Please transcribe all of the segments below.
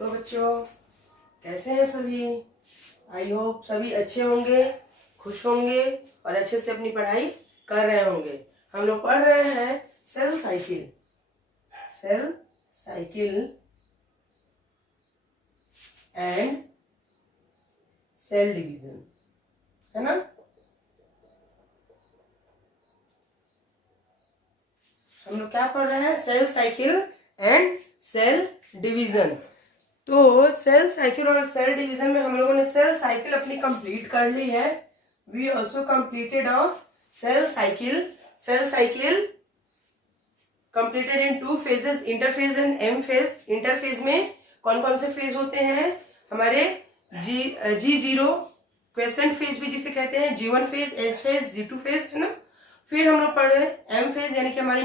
तो बच्चों कैसे हैं सभी? आई होप सभी अच्छे होंगे, खुश होंगे और अच्छे से अपनी पढ़ाई कर रहे होंगे। हम लोग पढ़ रहे हैं cell cycle and cell division, है ना? हम लोग क्या पढ़ रहे हैं? Cell cycle and cell division. तो सेल साइकिल और सेल डिवीजन में हम लोगों ने सेल साइकिल अपनी कंप्लीट कर ली है। We also completed of cell cycle completed in 2 phases, interphase and M phase. Interphase में कौन कौन से फेज होते हैं? हमारे G0 क्वेसेंट फेज भी जिसे कहते हैं, G1 phase, S phase, G2 phase, है ना? फिर हम लोग पढ़ रहे हैं एम फेज यानी कि हमारी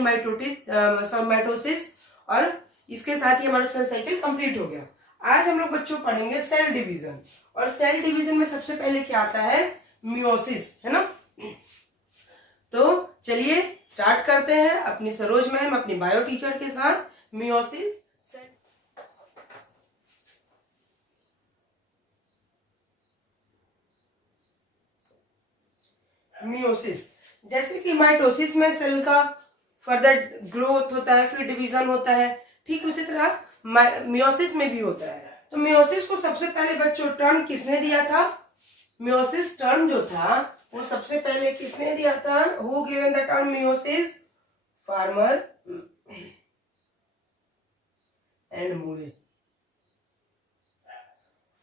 माइटोसिस, और इसके साथ ही हमारा सेल साइकिल कंप्लीट हो गया। आज हम लोग बच्चों पढ़ेंगे सेल डिवीजन, और सेल डिवीजन में सबसे पहले क्या आता है? मियोसिस, है ना? तो चलिए स्टार्ट करते हैं अपनी सरोज मैम, अपनी बायो टीचर के साथ। मियोसिस जैसे कि माइटोसिस में सेल का फर्दर ग्रोथ होता है, फिर डिवीजन होता है, ठीक उसी तरह मियोसिस में भी होता है। तो मियोसिस को सबसे पहले बच्चों टर्म किसने दिया था? मियोसिस टर्म जो था वो सबसे पहले किसने दिया था? Who given the term meiosis? Farmer and मुरे।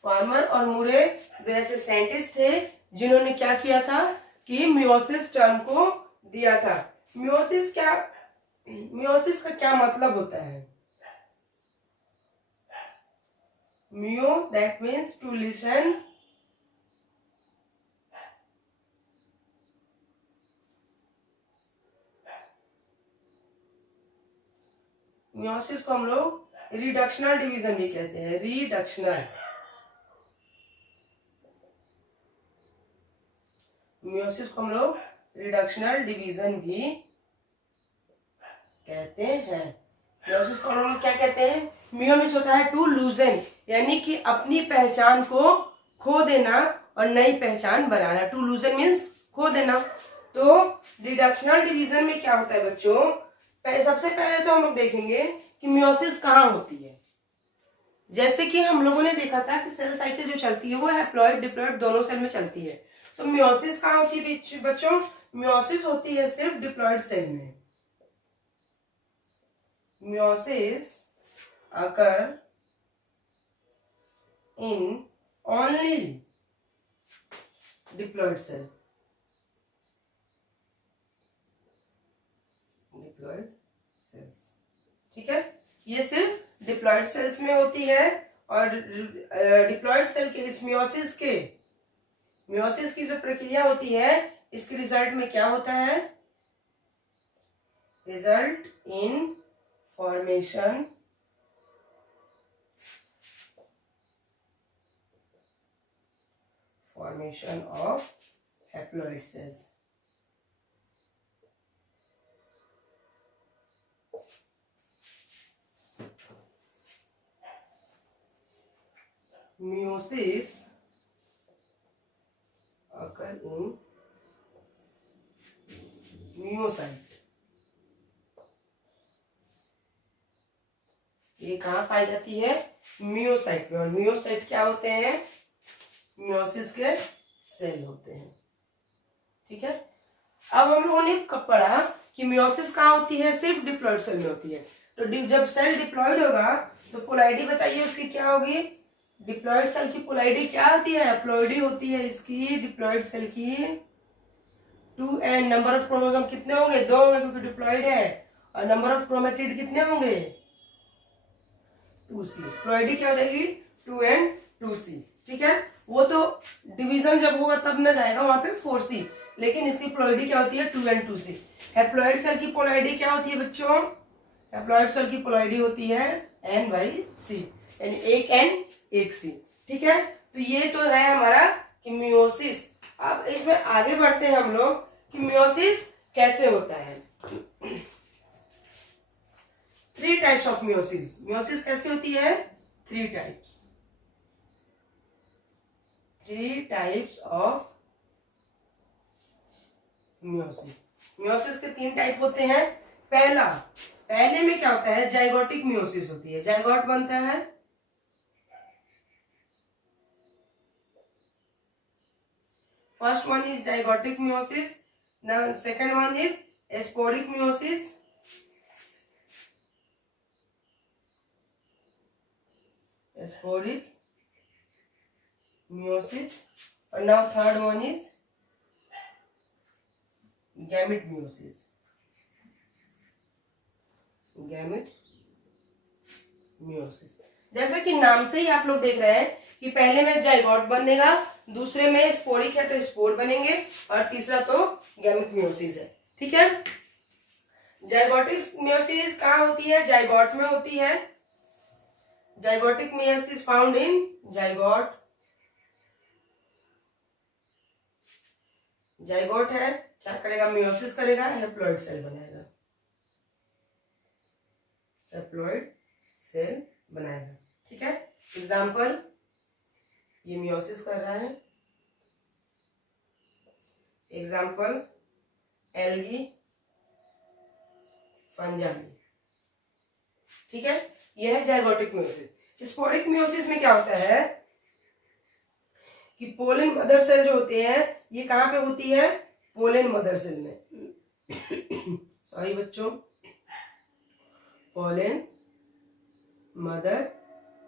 फार्मर और मुरे दो ऐसे साइंटिस्ट थे जिन्होंने क्या किया था कि मियोसिस टर्म को दिया था। मियोसिस का क्या मतलब होता है? Meio that means to lessen, meiosis को हम लोग रिडक्शनल डिवीजन भी कहते हैं। मियोसिस को हम लोग रिडक्शनल डिवीजन भी कहते हैं। मियोसिस को हम लोग क्या कहते हैं? मियो मीन्स होता है टू लूजन, यानी कि अपनी पहचान को खो देना और नई पहचान बनाना। टू लूजन मीन्स खो देना। तो रिडक्शनल डिवीजन में क्या होता है बच्चों? सबसे पहले तो हम लोग देखेंगे कि मियोसिस कहाँ होती है। जैसे कि हम लोगों ने देखा था कि सेल साइकिल जो चलती है वो हैप्लॉइड डिप्लॉइड दोनों सेल में चलती है। तो मियोसिस कहाँ होती है बच्चों? मियोसिस होती है सिर्फ डिप्लॉइड सेल में। Meiosis occur in only diploid cell. Diploid sales, ठीक है? ये सिर्फ डिप्लॉइड सेल्स में होती है। और डिप्लॉइड सेल के इस मियोसिस की जो प्रक्रिया होती है, इसके रिजल्ट में क्या होता है? Result in formation of haploid cells. Meiosis occur in myocyte. ये कहाँ पाई जाती है? मियोसाइट में। और मियोसाइट क्या होते हैं? मियोसिस के सेल होते हैं, ठीक है? अब हम लोगों ने कब पढ़ा कि मियोसिस कहाँ होती है? सिर्फ डिप्लॉइड सेल में होती है। तो जब सेल डिप्लॉइड होगा तो पोलैरिटी बताइए उसकी क्या होगी? डिप्लॉइड सेल की पोलैरिटी क्या होती है? हैप्लॉइडी होती है इसकी, डिप्लॉइड सेल की 2n। नंबर ऑफ क्रोमोसोम कितने होंगे? 2 होंगे क्योंकि डिप्लॉइड है। और नंबर ऑफ क्रोमेटिड कितने होंगे? 2c। पोलैरिटी क्या हो जाएगी? 2n 2c, ठीक है? वो तो डिवीजन जब होगा तब न जाएगा वहां पे 4c, लेकिन इसकी पोलैरिटी क्या होती है? 2n 2c। हैप्लॉइड सेल की पोलैरिटी क्या होती है बच्चों? हैप्लॉइड सेल की पोलैरिटी होती है n/c, यानी एक n एक c, ठीक है? तो ये तो है हमारा कि मियोसिस। अब इसमें आगे बढ़ते हैं हम लोग कि मियोसिस कैसे होता है। 3 टाइप्स ऑफ मियोसिस। मियोसिस कैसे होती है? 3 टाइप्स ऑफ मियोसिस। मियोसिस के 3 टाइप होते हैं। पहले में क्या होता है, जाइगोटिक मियोसिस होती है, जाइगोट बनता है। First one is zygotic meiosis, now second one is sporic meiosis, sporic meiosis, और now third one is gamete meiosis. Gamete meiosis, जैसा कि नाम से ही आप लोग देख रहे हैं कि पहले में जाइगोट बनेगा, दूसरे में स्पोरिक है तो स्पोर बनेंगे, और तीसरा तो गैमेट मियोसिस है। ठीक है, जाइगोटिक मियोसिस कहाँ होती है, जाइगोट में होती है। Zygotic meiosis found in zygote. Zygote है, क्या करेगा, मियोसिस करेगा, हैप्लॉइड सेल बनाएगा, हैप्लॉइड सेल बनाएगा। ठीक है, एग्जाम्पल, ये मियोसिस कर रहा है, एग्जाम्पल एल्गी, फंजाई। ठीक है, यह है जाइगोटिक मियोसिस। स्पोरिक मियोसिस में क्या होता है कि पोलन मदर सेल जो होते हैं, ये कहां पे होती है, पोलन मदर सेल में सॉरी बच्चों, पोलन मदर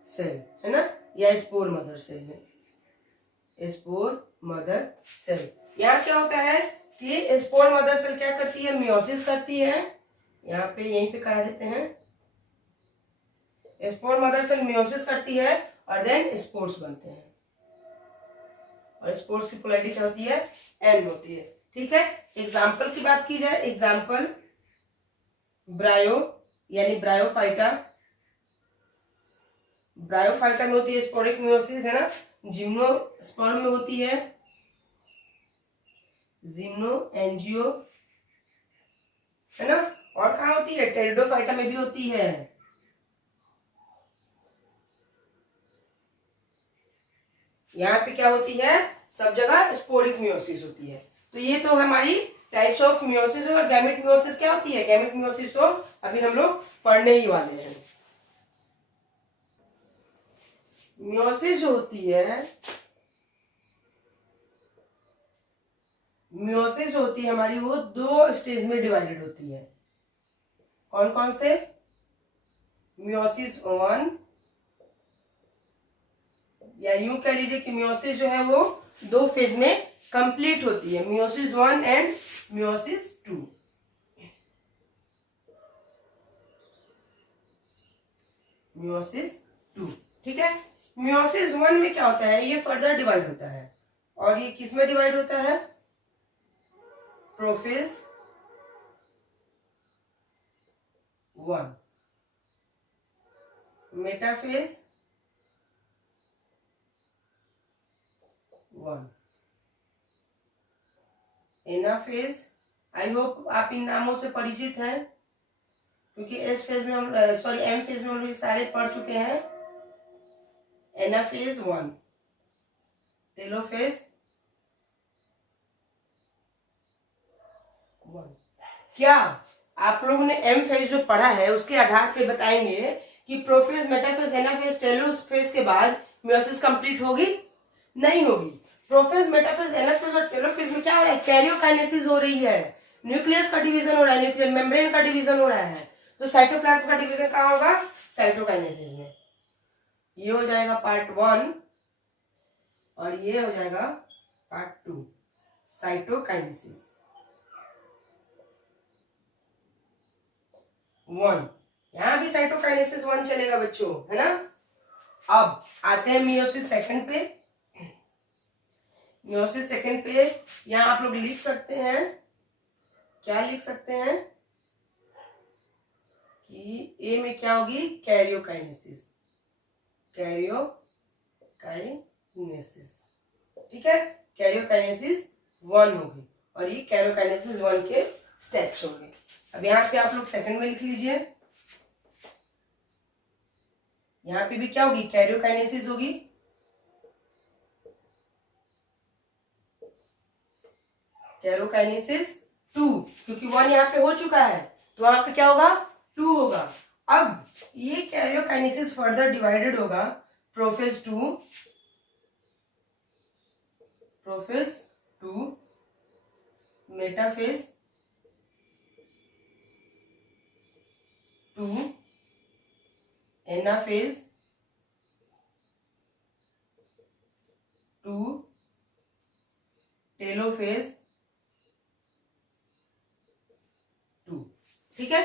सेल है ना, या स्पोर मदर सेल में, स्पोर मदर सेल। यहाँ क्या होता है कि स्पोर मदर सेल क्या करती है, मियोसिस करती है। यहाँ पे यहीं पे करा देते हैं, स्पोर मदर सेल मियोसिस करती है और देन स्पोर्स बनते हैं, और स्पोर्स की पोलैरिटी क्या होती है, एन होती है। ठीक है, एग्जाम्पल की बात की जाए, एग्जाम्पल ब्रायो यानी ब्रायोफाइटा। ब्रायोफाइटा में होती है स्पोरिक मियोसिस, है ना। जिम्नोस्पर्म में होती है जिम्नो एंजियो, है ना। और कहाँ होती है, टेरिडोफाइटा में भी होती है। यहाँ पे क्या होती है, सब जगह स्पोरिक मियोसिस होती है। तो ये तो हमारी टाइप्स ऑफ मियोसिस। और गैमेट मियोसिस क्या होती है, गैमेट मियोसिस तो अभी हम लोग पढ़ने ही वाले हैं। मियोसिस जो होती है, मियोसिस जो होती है हमारी, वो 2 स्टेज में डिवाइडेड होती है। कौन कौन से, मियोसिस 1, या यूं कह लीजिए कि मियोसिस जो है वो 2 फेज में कंप्लीट होती है, मियोसिस 1 एंड मियोसिस 2। मियोसिस 2, ठीक है। मियोसिस 1 में क्या होता है, ये फर्दर डिवाइड होता है, और ये किस में डिवाइड होता है, prophase 1, metaphase 1, anaphase. I hope आप इन नामों से परिचित हैं, क्योंकि एस फेज में हम एम फेज में हम लोग सारे पढ़ चुके हैं। Anaphase 1, telophase 1। क्या आप लोगों ने एम फेज जो पढ़ा है उसके आधार पे बताएंगे कि प्रोफेज, मेटाफेज, एनाफेज, टेलोफेज के बाद मियोसिस कंप्लीट होगी? नहीं होगी। प्रोफेज, मेटाफेज, एनाफेज और टेलोफेज में क्या हो रहा है, कैरियोकाइनेसिस हो रही है, न्यूक्लियस का डिवीजन हो रहा है, न्यूक्लियर मेम्ब्रेन का डिवीजन हो रहा है। तो साइटोप्लाज्म का डिवीजन कहाँ होगा, साइटोकाइनेसिस में। ये हो जाएगा पार्ट 1 और ये हो जाएगा पार्ट 2, साइटोकाइनेसिस 1। यहां भी साइटोकाइनेसिस 1 चलेगा बच्चों, है ना। अब आते हैं मियोसिस 2 पे। मियोसिस 2 पे यहां आप लोग लिख सकते हैं, क्या लिख सकते हैं कि ए में क्या होगी, कैरियोकाइनेसिस, कैरियोकाइनेसिस, ठीक है। कैरियोकाइनेसिस 1 होगी, और ये कैरियोकाइनेसिस 1 के स्टेप्स होंगे। अब यहाँ पे आप लोग 2 में लिख लीजिए, यहाँ पे भी क्या होगी, कैरियोकाइनेसिस होगी। कैरियोकाइनेसिस 2, क्योंकि 1 यहाँ पे हो चुका है तो वहां पे क्या होगा, 2 होगा। अब ये कैरियोकाइनेसिस फर्दर डिवाइडेड होगा prophase 2, prophase 2, metaphase 2, anaphase 2, telophase 2। ठीक है,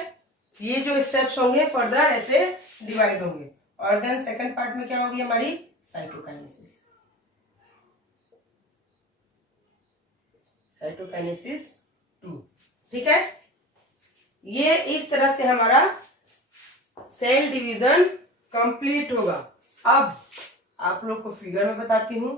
ये जो स्टेप्स होंगे फर्दर ऐसे डिवाइड होंगे। और देन सेकंड पार्ट में क्या होगी हमारी, साइटोकाइनेसिस, साइटोकाइनेसिस 2। ठीक है, ये इस तरह से हमारा सेल डिवीजन कंप्लीट होगा। अब आप लोग को फिगर में बताती हूं।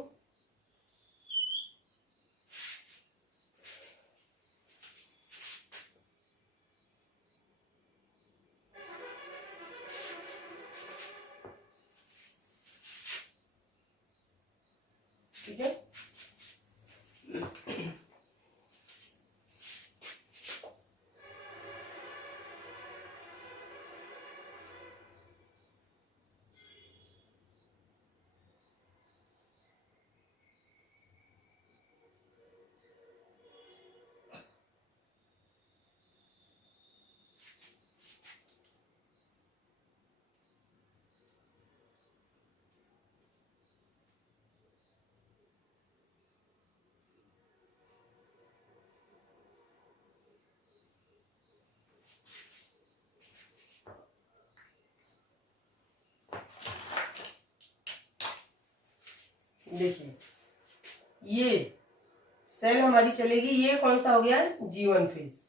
ठीक है, देखिए ये सेल हमारी चलेगी, ये कौन सा हो गया, G1 फेज।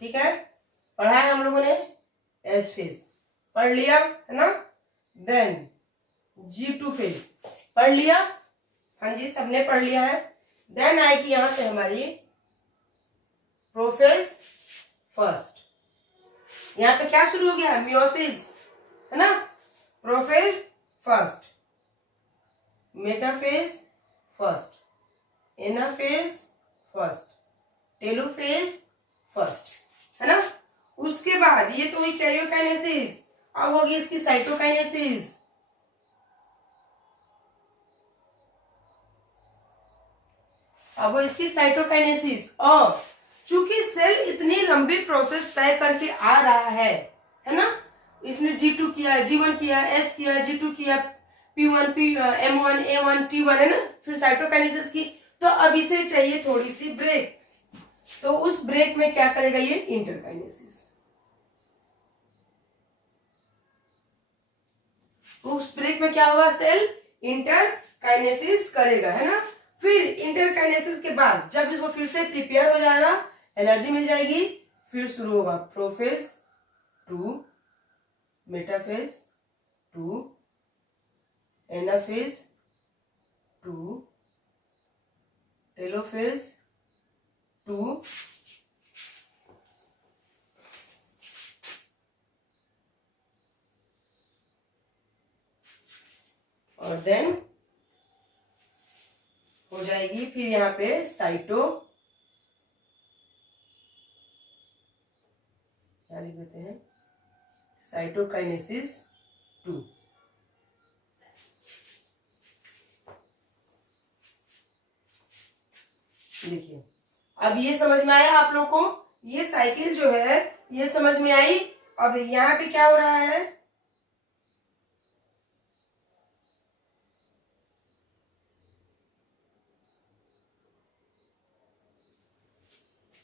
ठीक है, पढ़ा है हम लोगों ने, S फेज पढ़ लिया है ना। देन G2 फेज पढ़ लिया, हाँ जी सबने पढ़ लिया है। देन आएगी यहां से हमारी प्रोफेज फर्स्ट। यहाँ पे क्या शुरू हो गया, मियोसिस है ना। Prophase first, metaphase first, anaphase first, telophase first, है ना। उसके बाद ये तो हुई कैरियोकाइनेसिस, अब होगी इसकी साइटोकाइनेसिस। अब वो इसकी साइटोकाइनेसिस। और चूंकि सेल इतनी लंबी प्रोसेस तय करके आ रहा है ना, इसने G2 किया, G1 किया, S किया, G2 किया, P1, M1, A1, T1 है ना, फिर साइटोकाइनेसिस की, तो अब इसे चाहिए थोड़ी सी ब्रेक। तो उस ब्रेक में क्या करेगा ये, इंटरकाइनेसिस। उस ब्रेक में क्या होगा, सेल इंटरकाइनेसिस करेगा, है ना। फिर इंटरकाइनेसिस के बाद जब इसको फिर से प्रिपेयर हो जाएगा, एनर्जी मिल जाएगी, फिर शुरू होगा प्रोफेज 2, मेटाफेज 2, एनाफेज 2, टेलोफेज 2, और देन हो जाएगी फिर यहाँ पे क्या लिख देते हैं, साइटोकाइनेसिस 2। देखिए अब ये समझ में आया आप लोग को, ये साइकिल जो है ये समझ में आई। अब यहाँ पे क्या हो रहा है,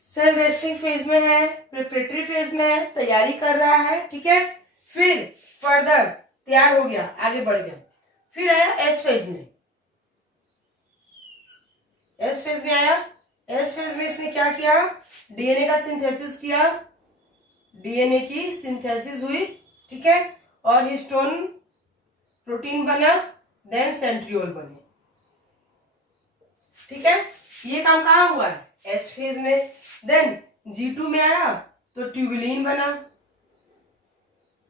सेल रेस्टिंग फेज में है, प्रिपरेटरी फेज में है, तैयारी कर रहा है। ठीक है, फिर फर्दर तैयार हो गया, आगे बढ़ गया, फिर आया एस फेज में। एस फेज में आया, एस फेज में इसने क्या किया, डीएनए का सिंथेसिस किया, डीएनए की सिंथेसिस हुई। ठीक है, और हिस्टोन प्रोटीन बना, देन सेंट्रियोल बने। ठीक है, ये काम कहाँ हुआ है, एस फेज में। देन G2 में आया तो ट्यूबुलिन बना,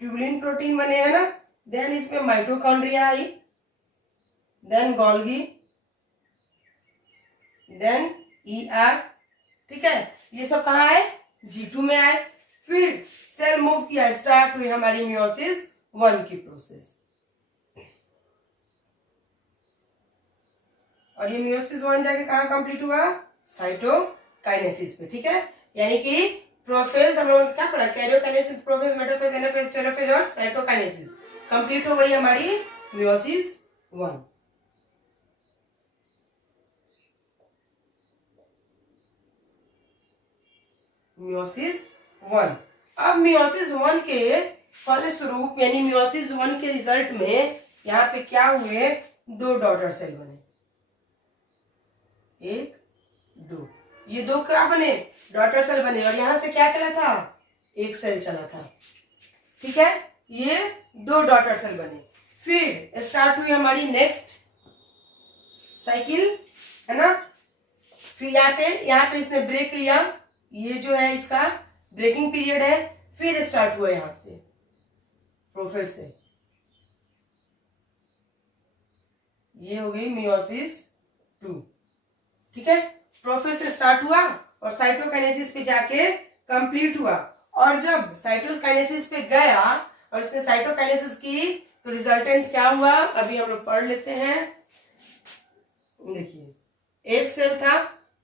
ट्यूबुलिन प्रोटीन बने, है ना। देन इसमें माइटोकॉन्ड्रिया आई, देन गोल्गी, देन ER, ठीक है, ये सब कहाँ है, G2 में आए। फिर सेल मूव किया, स्टार्ट हुई हमारी मियोसिस 1 की प्रोसेस, और ये मियोसिस 1 जाके कहाँ कंप्लीट हुआ, साइटोकाइनेसिस पे, ठीक है। यानी कि प्रोफेज हम लोगों ने क्या पढ़ा, karyokinesis, prophase, metaphase, anaphase, telophase और साइटोकाइनेसिस। कंप्लीट हो गई हमारी मियोसिस 1। मियोसिस 1। अब मियोसिस 1 के फलस्वरूप यानी मियोसिस 1 के रिजल्ट में यहाँ पे क्या हुए, 2 डॉटर सेल बने, 1 2, ये 2 क्या बने, डॉटर सेल बने, और यहां से क्या चला था, 1 सेल चला था, ठीक है। ये 2 डॉटर सेल बने। फिर स्टार्ट हुई हमारी नेक्स्ट साइकिल, है ना। फिर यहाँ पे इसने ब्रेक लिया, ये जो है इसका ब्रेकिंग पीरियड है। फिर स्टार्ट हुआ यहां से प्रोफेज से, ये हो गई मियोसिस 2, ठीक है। प्रोफेज से स्टार्ट हुआ और साइटोकाइनेसिस पे जाके कंप्लीट हुआ, और जब साइटोकाइनेसिस पे गया और इसने साइटोकाइनेसिस की तो रिजल्टेंट क्या हुआ, अभी हम लोग पढ़ लेते हैं। देखिए, 1 सेल था,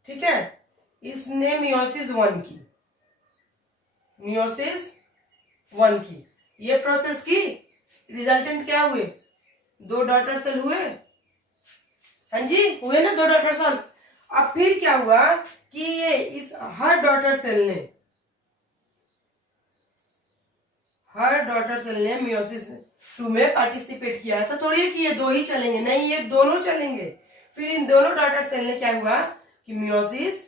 ठीक है, इसने मियोसिस 1 की, मियोसिस 1 की ये प्रोसेस की, रिजल्टेंट क्या हुए, 2 डॉटर सेल हुए, हाँ जी हुए ना, 2 डॉटर सेल। अब फिर क्या हुआ कि ये इस हर डॉटर सेल ने मियोसिस 2 में पार्टिसिपेट किया। ऐसा थोड़ी है कि ये 2 ही चलेंगे, नहीं, ये दोनों चलेंगे। फिर इन दोनों डॉटर सेल ने क्या हुआ कि मियोसिस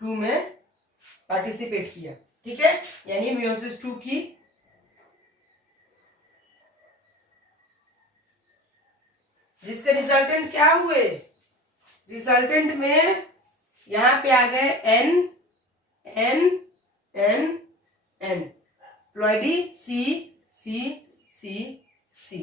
2 में पार्टिसिपेट किया, ठीक है। यानी मियोसिस 2 की जिसके रिजल्टेंट क्या हुए, रिजल्टेंट में यहां पे आ गए N N N N, ploidy C C C C।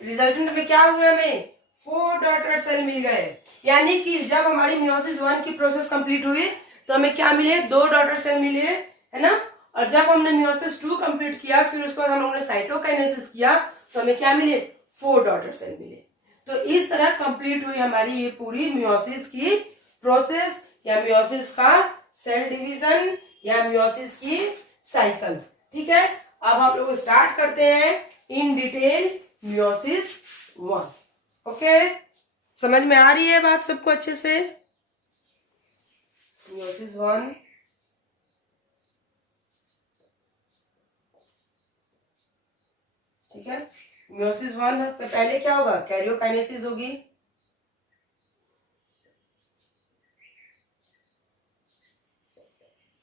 Resultant में क्या हुए, हमें 4 डॉटर सेल मिल गए। यानी कि जब हमारी मियोसिस 1 की प्रोसेस कंप्लीट हुई तो हमें क्या मिले, 2 डॉटर सेल मिले, है ना। और जब हमने मियोसिस 2 कंप्लीट किया, फिर उसके बाद हम लोगों ने साइटोकाइनेसिस किया तो हमें क्या मिले, 4 डॉटर सेल मिले। तो इस तरह कंप्लीट हुई हमारी ये पूरी मियोसिस की प्रोसेस, या मियोसिस का सेल डिवीजन, या मियोसिस की साइकिल, ठीक है। अब हम लोग स्टार्ट करते हैं इन डिटेल मियोसिस 1। ओके, समझ में आ रही है बात सबको अच्छे से। मियोसिस 1, ठीक है। मियोसिस 1 पे पहले क्या होगा, कैरियोकाइनेसिस होगी,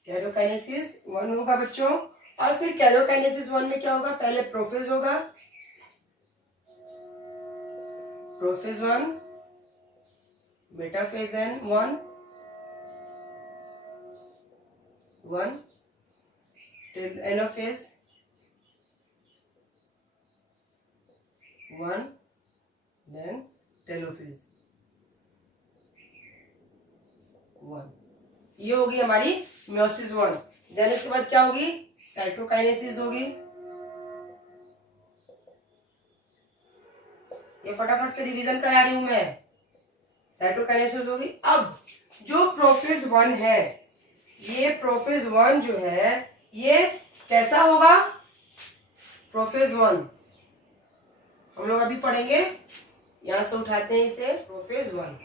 कैरियोकाइनेसिस 1 होगा बच्चों। और फिर कैरियोकाइनेसिस 1 में क्या होगा, पहले प्रोफेज होगा, prophase 1, metaphase 1 anaphase 1, then telophase 1। ये होगी हमारी मियोसिस 1। देन इसके बाद क्या होगी, साइटोकाइनेसिस होगी। ये फटाफट से रिवीजन करा रही हूं मैं। साइटोकाइनेसिस होगी। अब जो प्रोफेज 1 है, ये प्रोफेज 1 जो है ये कैसा होगा, प्रोफेज 1 हम लोग अभी पढ़ेंगे, यहां से उठाते हैं इसे, प्रोफेज 1।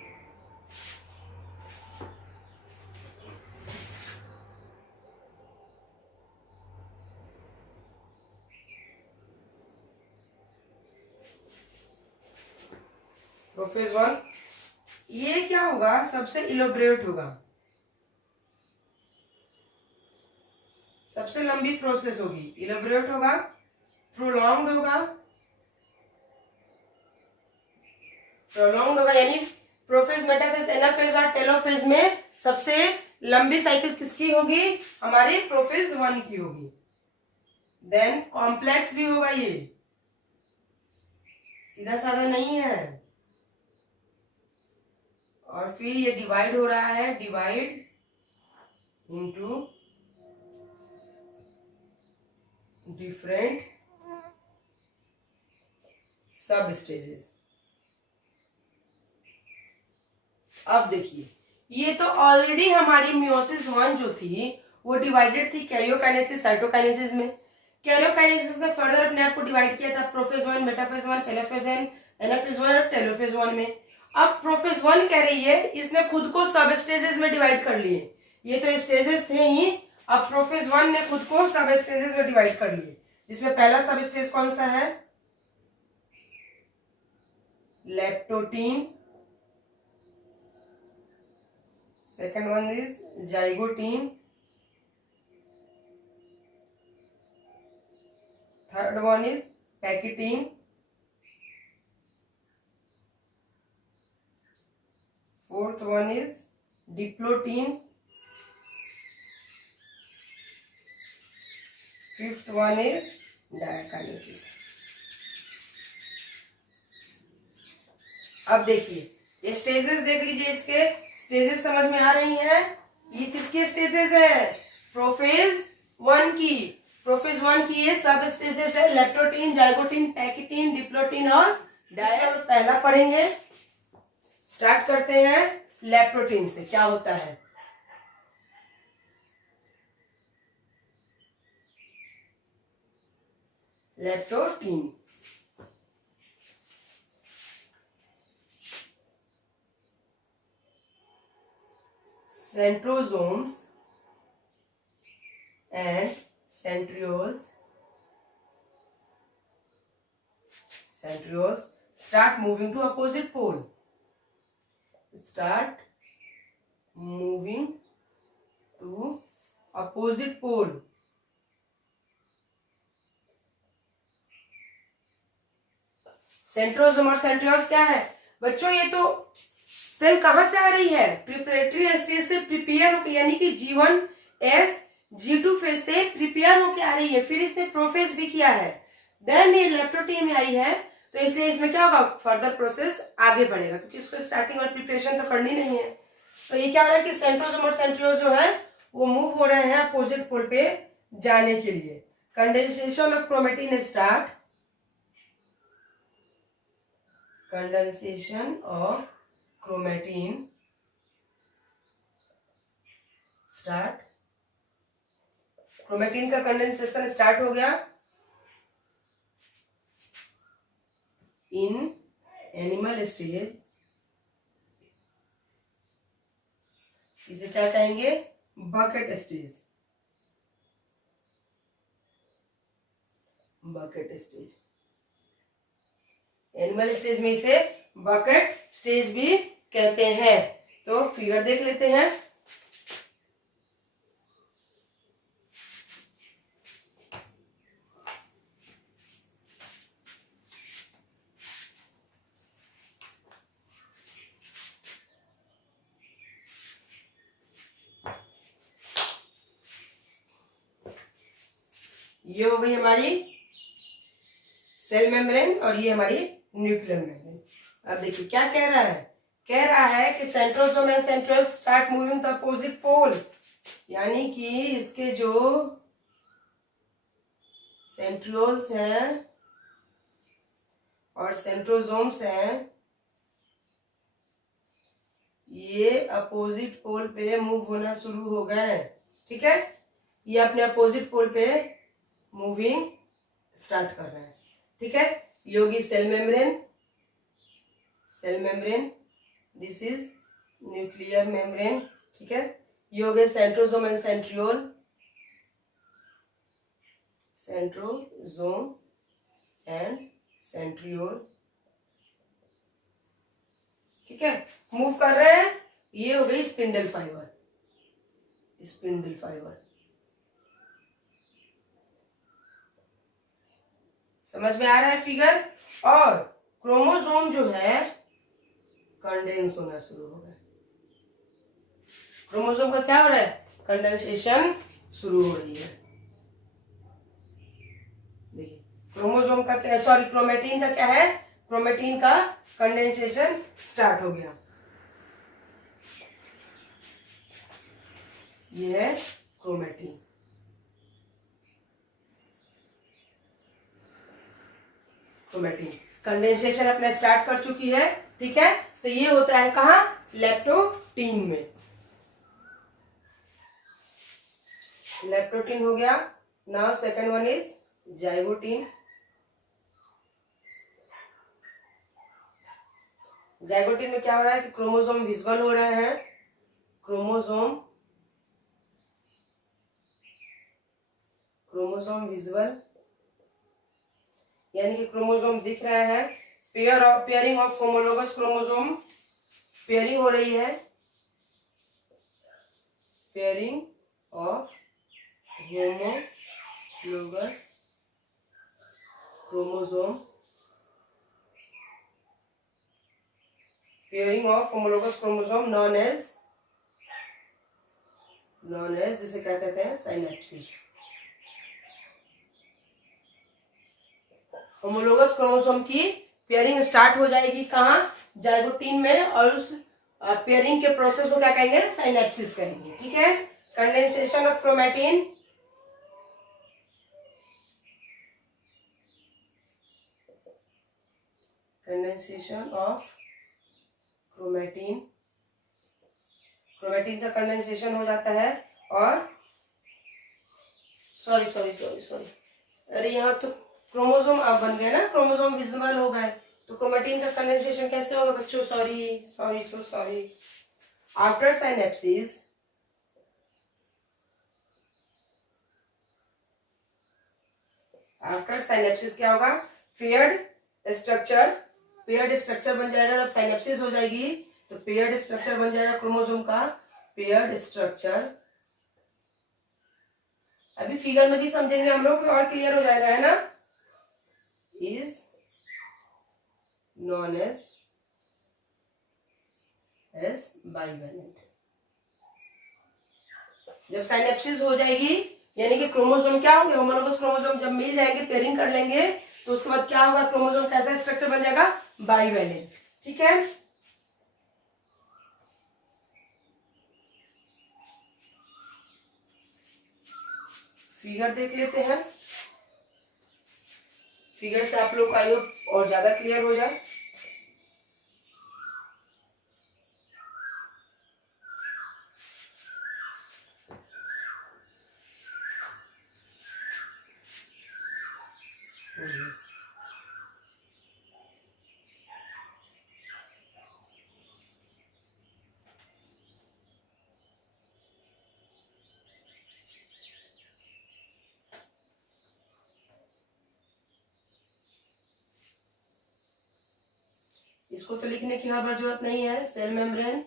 प्रोफेज 1 ये क्या होगा, सबसे इलोबरेट होगा, सबसे लंबी प्रोसेस होगी, इलोबरेट होगा, प्रोलॉन्ग्ड होगा, यानी प्रोफेज, मेटाफेज, एनाफेज और टेलोफेज में सबसे लंबी साइकिल किसकी होगी, हमारी प्रोफेज 1 की होगी। देन कॉम्प्लेक्स भी होगा ये, सीधा साधा नहीं है। और फिर ये डिवाइड हो रहा है, डिवाइड इनटू डिफरेंट सब स्टेजेस। अब देखिए, ये तो ऑलरेडी हमारी मियोसिस 1 जो थी वो डिवाइडेड थी कैरियोकाइनेसिस साइटोकाइनेसिस में। कैरियोकाइनेसिस ने फर्दर अपने आप को डिवाइड किया था प्रोफेज 1, मेटाफेज 1, टेलोफेज 1, एनाफेज 1 और टेलोफेज 1 में। अब प्रोफेज 1 कह रही है इसने खुद को सब स्टेजेस में डिवाइड कर लिए। ये तो स्टेजेस थे ही, अब प्रोफेज 1 ने खुद को सब स्टेजेस में डिवाइड कर लिए, जिसमें पहला सब स्टेज कौन सा है? Leptotene, second one is zygote, third one is pectine, fourth one is diplotin, fifth one is diakinesis। अब देखिए ये स्टेजेस देख लीजिए, इसके स्टेजेस समझ में आ रही हैं? ये किसकी स्टेजेस है? प्रोफेज 1 की। प्रोफेज 1 की ये सब स्टेजेस है, लेप्टोटीन, जाइगोटीन, पैकिटीन, डिप्लोटीन और डाया। पहला पढ़ेंगे, स्टार्ट करते हैं लेप्टोटीन से। क्या होता है? Leptotene centrosomes and centrioles start moving to opposite pole. Start moving to opposite pole. Centrosome और सेंट्रियोल्स क्या है बच्चों? ये तो सेल कहां से आ रही है? प्रिपरेटरी स्टेज से प्रिपेयर होकर, यानी कि G1 S G2 फेज से प्रिपेयर होकर आ रही है, फिर इसने प्रोफेज भी किया है, देन ये लेप्टोटीन में आई है, तो इसलिए इसमें क्या होगा? फर्दर प्रोसेस आगे बढ़ेगा, क्योंकि उसको स्टार्टिंग और प्रिपरेशन तो करनी नहीं है। तो ये क्या हो रहा है कि सेंट्रोसोम और सेंट्रियोल जो है वो मूव हो रहे हैं अपोजिट पोल पे जाने के लिए। Condensation of chromatin start, condensation of chromatin start. Chromatin का कंडेंसेशन स्टार्ट हो गया इन एनिमल स्टेज। इसे क्या कहेंगे? Bucket stage. Bucket stage, animal stage में इसे बकेट स्टेज भी कहते हैं। तो फिगर देख लेते हैं। ये हो गई हमारी सेल मेम्ब्रेन और ये हमारी न्यूक्लियर मेम्ब्रेन। अब देखिए क्या कह रहा है? कह रहा है कि centrosome and centrioles start moving to opposite pole, यानी कि इसके जो सेंट्रियोल्स हैं और सेंट्रोसोम्स हैं ये अपोजिट पोल पे मूव होना शुरू हो गए हैं। ठीक है, ये अपने अपोजिट पोल पे मूविंग स्टार्ट कर रहे हैं। ठीक है, ये होगी cell membrane, this is nuclear membrane. ठीक है, ये हो गए centrosome and centriole, centrosome and centriole. ठीक है, मूव कर रहे हैं। ये हो गई स्पिंडल फाइबर, समझ में आ रहा है फिगर? और क्रोमोसोम जो है कंडेंस होना शुरू हो गया। क्रोमोसोम का क्या हो रहा है? कंडेंसेशन शुरू हो रही है। देखिए क्रोमोसोम का क्या, सॉरी क्रोमेटिन का क्या है? क्रोमेटिन का कंडेंसेशन स्टार्ट हो गया। ये है क्रोमेटिन। क्रोमेटिन कंडेंसेशन अपना स्टार्ट कर चुकी है, ठीक है। तो ये होता है कहाँ, लेप्टोटीन में। लेप्टोटीन हो गया। Now second one is zygotene. Zygotene में क्या हो रहा है कि क्रोमोसोम विजिबल हो रहे हैं। क्रोमोसोम विजिबल यानी कि क्रोमोसोम दिख रहे हैं। Pairing of homologous chromosome, pairing हो रही है। Pairing of homologous chromosome, pairing of homologous chromosome known as जिसे क्या कहते हैं, साइनेप्सिस। होमोलोगस क्रोमोसोम की पेयरिंग स्टार्ट हो जाएगी कहाँ, जाइगोटीन में, और उस पेयरिंग के प्रोसेस को क्या कहेंगे, साइनेप्सिस कहेंगे, ठीक है। Condensation of chromatin, condensation of chromatin, chromatin का कंडेंसेशन हो जाता है। और सॉरी, अरे यहाँ तो क्रोमोसोम आप बन गए ना, क्रोमोसोम विजिबल हो गए, तो क्रोमेटिन का कंडेंसेशन कैसे होगा बच्चों, सॉरी। आफ्टर साइनेप्सिस, क्या होगा, पेयर्ड स्ट्रक्चर बन जाएगा। जब साइनेप्सिस हो जाएगी तो पेयर्ड स्ट्रक्चर बन जाएगा क्रोमोसोम का, पेयर्ड स्ट्रक्चर। अभी फिगर में भी समझेंगे हम लोग, और क्लियर हो जाएगा, है ना। Is known as bivalent. जब साइनेप्सिस हो जाएगी यानी कि क्रोमोसोम क्या होंगे, होमोलोगस क्रोमोसोम जब मिल जाएंगे, पेयरिंग कर लेंगे, तो उसके बाद क्या होगा, क्रोमोसोम कैसा स्ट्रक्चर बन जाएगा, बाइवेलेंट, ठीक है। फिगर देख लेते हैं, फिगर से आप लोग आई होप और ज्यादा क्लियर हो जाए। इसको तो लिखने की हर बार जरूरत नहीं है, सेल मेम्ब्रेन,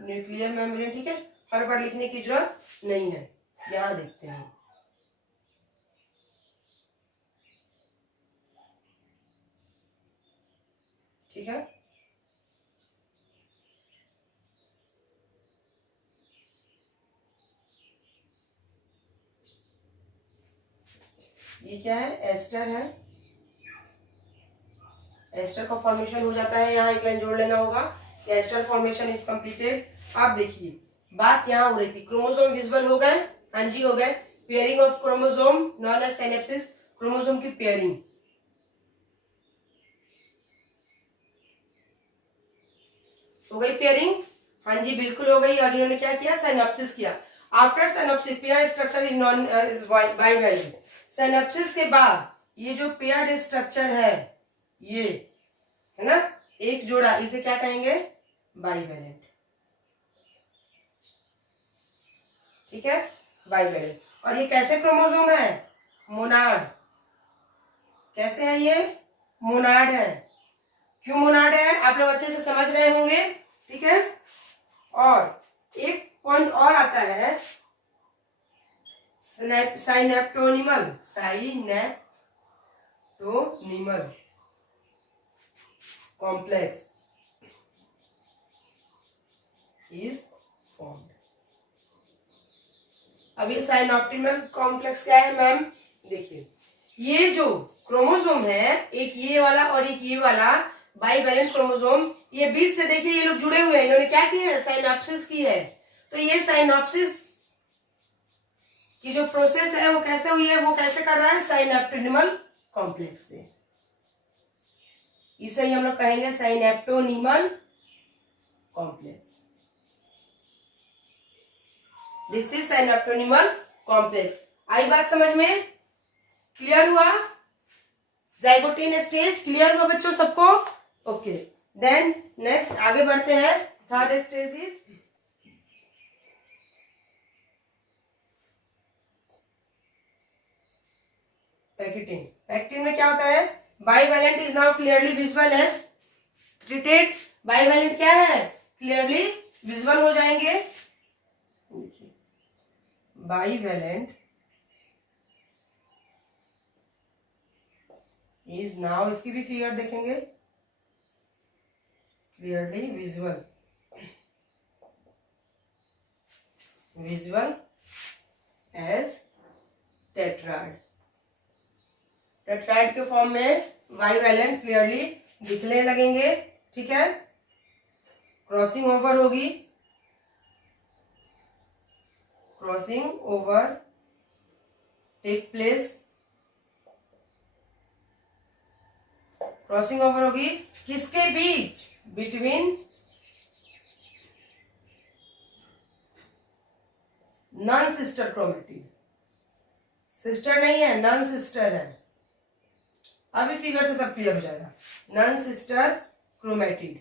न्यूक्लियर मेम्ब्रेन, ठीक है, हर बार लिखने की जरूरत नहीं है। यहां देखते हैं, ठीक है। ये क्या है, एस्टर है। एस्टर का फॉर्मेशन हो जाता है, यहाँ एक लाइन जोड़ लेना होगा, एस्टर फॉर्मेशन इज कंप्लीटेड। आप देखिए बात यहाँ हो रही थी, क्रोमोसोम विजिबल हो गए, हाँ जी हो गए। Pairing of chromosome known as synapsis, chromosome की पेयरिंग हो गई, पेयरिंग, हाँ जी बिल्कुल हो गई। और इन्होंने क्या किया, साइनेप्सिस किया। After synapsis pair structure is known is bivalent. Synapsis के बाद ये जो पेयर्ड स्ट्रक्चर है, ये है ना, एक जोड़ा, इसे क्या कहेंगे, बाइवेलेंट, ठीक है, बाइवेलेंट। और ये कैसे क्रोमोसोम है, मोनाड। कैसे है ये, मोनाड है। क्यों मोनाड है, आप लोग अच्छे से समझ रहे होंगे, ठीक है। और एक पॉइंट और आता है, साइनेप्टोनिमल कॉम्प्लेक्स इज फॉर्म्ड। अब ये साइनेप्टोनिमल कॉम्प्लेक्स क्या है मैम, देखिए ये जो क्रोमोसोम है, एक ये वाला और एक ये वाला बाइवैलेंट क्रोमोसोम, ये बीच से देखिए ये लोग जुड़े हुए हैं, इन्होंने क्या किया है, साइनॉप्सिस की है। तो ये साइनॉप्सिस की जो प्रोसेस है वो कैसे हुई है, वो कैसे कर रहा है, साइनेप्टोनिमल कॉम्प्लेक्स से। इसे ही हम लोग कहेंगे synaptonemal complex. This is synaptonemal complex. आई बात समझ में? क्लियर हुआ? जाइगोटीन स्टेज क्लियर हुआ बच्चों सबको? ओके, देन नेक्स्ट आगे बढ़ते हैं। Third stage is pachytene. Pachytene में क्या होता है, bivalent is now clearly visible as tetrad. Bivalent क्या है, क्लियरली विजिबल हो जाएंगे। देखिए बाइवैलेंट इज नाउ, इसकी भी फिगर देखेंगे, clearly visible, visible as tetrad. Tetrad के फॉर्म में बाइवैलेंट क्लियरली दिखने लगेंगे। ठीक है, क्रॉसिंग ओवर होगी, crossing over take place, crossing over होगी किसके बीच, between non sister chromatid. Sister नहीं है, नॉन सिस्टर है। अभी फिगर से सब क्लियर हो जाएगा। नॉन सिस्टर क्रोमेटिड,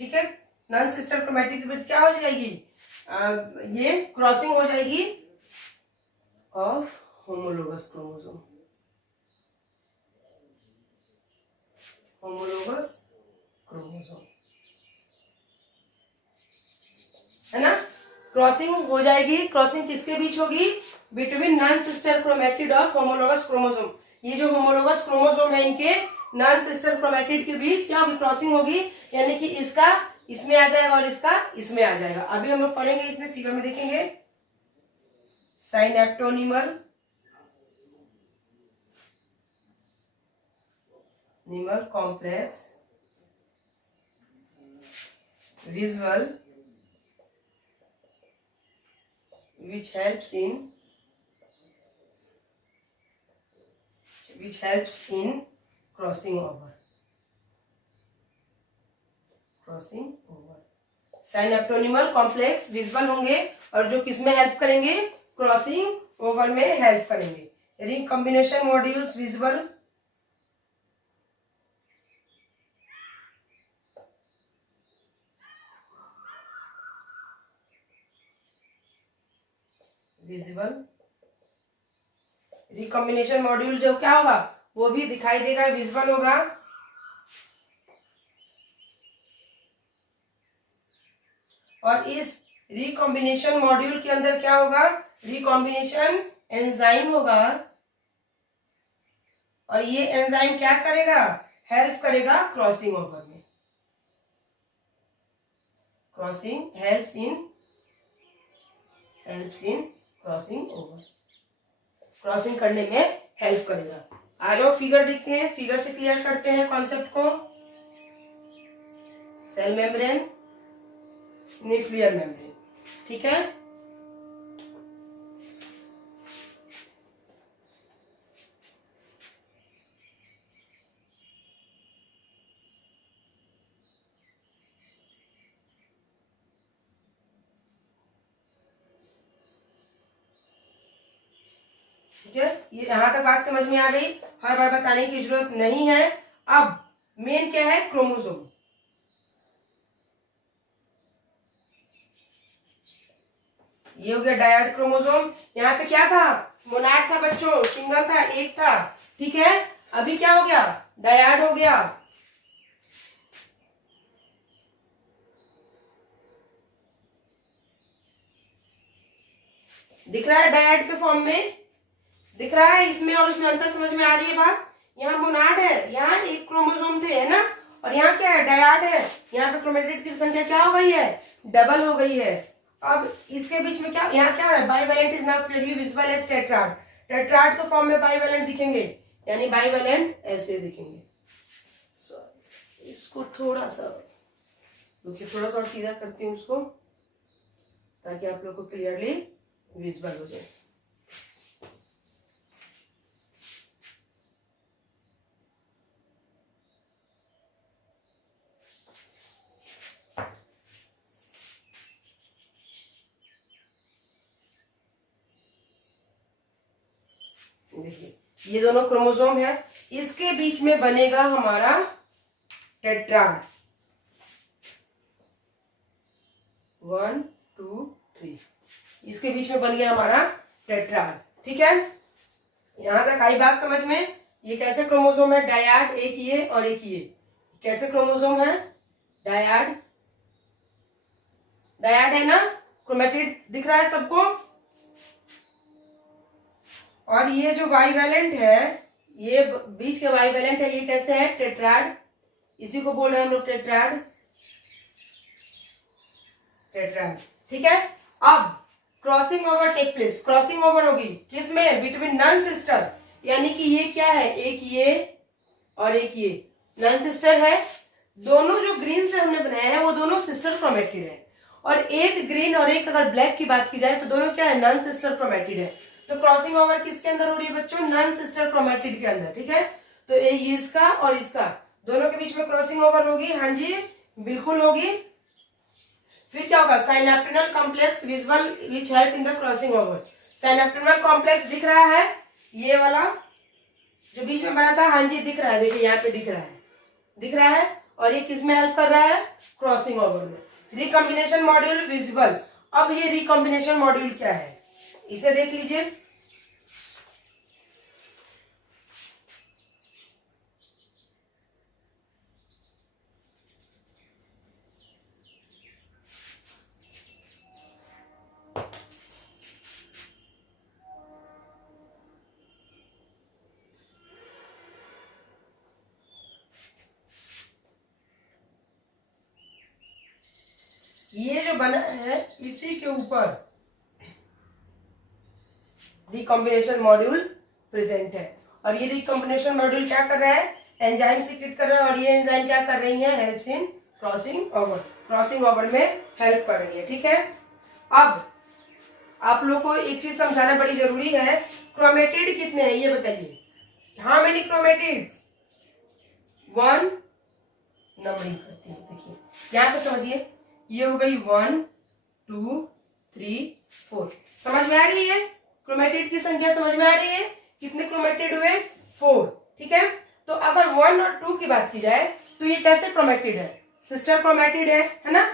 ठीक है। नॉन सिस्टर क्रोमेटिड के बीच क्या हो जाएगी, ये क्रॉसिंग हो जाएगी of homologous chromosome, homologous chromosome, है ना। क्रॉसिंग हो जाएगी, क्रॉसिंग किसके बीच होगी, between non sister chromatid of homologous chromosome. ये जो होमोलोगस क्रोमोसोम है इनके नॉन सिस्टर क्रोमेटिड के बीच क्या होगी, क्रॉसिंग होगी, यानी कि इसका इसमें आ जाएगा और इसका इसमें आ जाएगा। अभी हम लोग पढ़ेंगे, इसमें फिगर में देखेंगे synaptonemal complex visual which helps in crossing over, synaptonemal complex visual होंगे और जो किस में हेल्प करेंगे, क्रॉसिंग ओवर में हेल्प करेंगे। Recombination modules visual, visible, recombination module जो क्या होगा वो भी दिखाई देगा, विजिबल होगा। और इस रिकॉम्बिनेशन मॉड्यूल के अंदर क्या होगा, रिकॉम्बिनेशन एंजाइम होगा और ये एंजाइम क्या करेगा, हेल्प करेगा क्रॉसिंग ओवर में। Crossing helps in crossing over, crossing करने में हेल्प करेगा। आ जाओ फिगर देखते हैं, फिगर से क्लियर करते हैं कॉन्सेप्ट को। सेल मेम्ब्रेन, न्यूक्लियर मेम्ब्रेन, ठीक है। ठीक है, ये यहां तक बात समझ में आ गई, हर बार बताने की जरूरत नहीं है। अब मेन क्या है, क्रोमोसोम। ये हो गया डायड क्रोमोसोम। यहाँ पे क्या था, मोनैड था बच्चों, सिंगल था, एक था, ठीक है। अभी क्या हो गया, डायड हो गया। दिख रहा है डायड के फॉर्म में, दिख रहा है, इसमें और उसमें अंतर समझ में आ रही है बात। यहाँ मोनाड है, यहाँ एक क्रोमोसोम थे, है ना, और यहाँ क्या है, डायड है। यहाँ पे क्रोमेटिड की संख्या क्या हो गई है, डबल हो गई है। अब इसके बीच में क्या, यहाँ क्या हो रहा है, bivalent is now clearly visible as tetrad. Tetrad के फॉर्म में बाइवेलेंट दिखेंगे, यानी बाइवेलेंट ऐसे दिखेंगे। इसको थोड़ा सा थोड़ा सा और सीधा करती हूँ उसको, ताकि आप लोग को क्लियरली विजिबल हो जाए। देखिए ये दोनों क्रोमोसोम है, इसके बीच में बनेगा हमारा टेट्राड। 1 2 3, इसके बीच में बन गया हमारा टेट्राड। ठीक है, यहां तक आई बात समझ में। ये कैसे क्रोमोसोम है, डायड, एक ये और एक ये, कैसे क्रोमोसोम है, डायड, डायड है ना, क्रोमेटिड दिख रहा है सबको। और ये जो बाइवेलेंट है, ये बीच के बाइवेलेंट है, ये कैसे है, टेट्राड, इसी को बोल रहे हैं हम लोग टेट्राड, टेट्राड। ठीक है, अब crossing over take place, crossing over होगी किसमें, बिटवीन नन सिस्टर, यानी कि ये क्या है, एक ये और एक ये नन सिस्टर है। दोनों जो ग्रीन से हमने बनाया है वो दोनों सिस्टर क्रोमेटिड है, और एक ग्रीन और एक अगर ब्लैक की बात की जाए तो दोनों क्या है, नन सिस्टर क्रोमेटिड है। तो क्रॉसिंग ओवर किसके अंदर हो रही है बच्चों, नन सिस्टर क्रोमेटिड के अंदर। ठीक है, तो ये इसका और इसका दोनों के बीच में क्रॉसिंग ओवर होगी, हाँ जी बिल्कुल होगी। फिर क्या होगा, synaptonemal complex visual which help in the crossing over. Synaptonemal complex दिख रहा है, ये वाला जो बीच में बना था, हाँ जी दिख रहा है, देखिए यहाँ पे दिख रहा है, दिख रहा है। और ये किस में हेल्प कर रहा है, क्रॉसिंग ओवर में। Recombination module visible. अब ये रिकॉम्बिनेशन मॉड्यूल क्या है, इसे देख लीजिए। ये जो बना है इसी के ऊपर रिकॉम्बिनेशन मॉड्यूल प्रेजेंट है। और ये रिकॉम्बिनेशन मॉड्यूल क्या कर रहा है, एंजाइम सीक्रेट कर रहा है, और ये एंजाइम क्या कर रही है, helps in crossing over, crossing over में हेल्प कर रही है। ठीक है, अब आप लोग को एक चीज समझाना बड़ी जरूरी है, क्रोमेटिड कितने हैं ये बताइए, हाउ मेनी क्रोमेटिड्स, 1 नंबरिंग करती है। देखिए यहाँ पे समझिए, ये हो गई 1 2 3 4, समझ में आ रही है, क्रोमेटिड की संख्या समझ में आ रही है, कितने क्रोमेटिड हुए, 4। ठीक है, तो अगर 1 और 2 की बात की जाए तो ये कैसे क्रोमेटिड है, सिस्टर क्रोमेटिड है ना।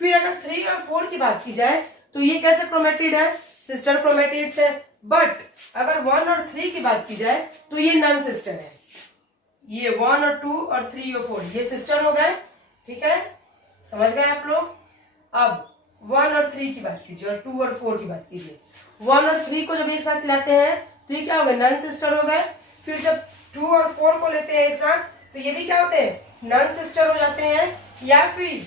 फिर अगर 3 और 4 की बात की जाए तो ये कैसे क्रोमेटिड है, सिस्टर क्रोमेटिड्स है। बट अगर 1 और 3 की बात की जाए तो ये नॉन सिस्टर है, ये 1 और 2 और 3 और 4 ये सिस्टर हो गए। ठीक है, समझ गए आप लोग। अब 1 और 3 की बात कीजिए और 2 और 4 की बात कीजिए। 1 और 3 को जब एक साथ लाते हैं तो ये क्या हो गए, नॉन सिस्टर हो गए। फिर जब 2 और 4 को लेते हैं एक साथ तो ये भी क्या होते हैं, नॉन सिस्टर हो जाते हैं। या फिर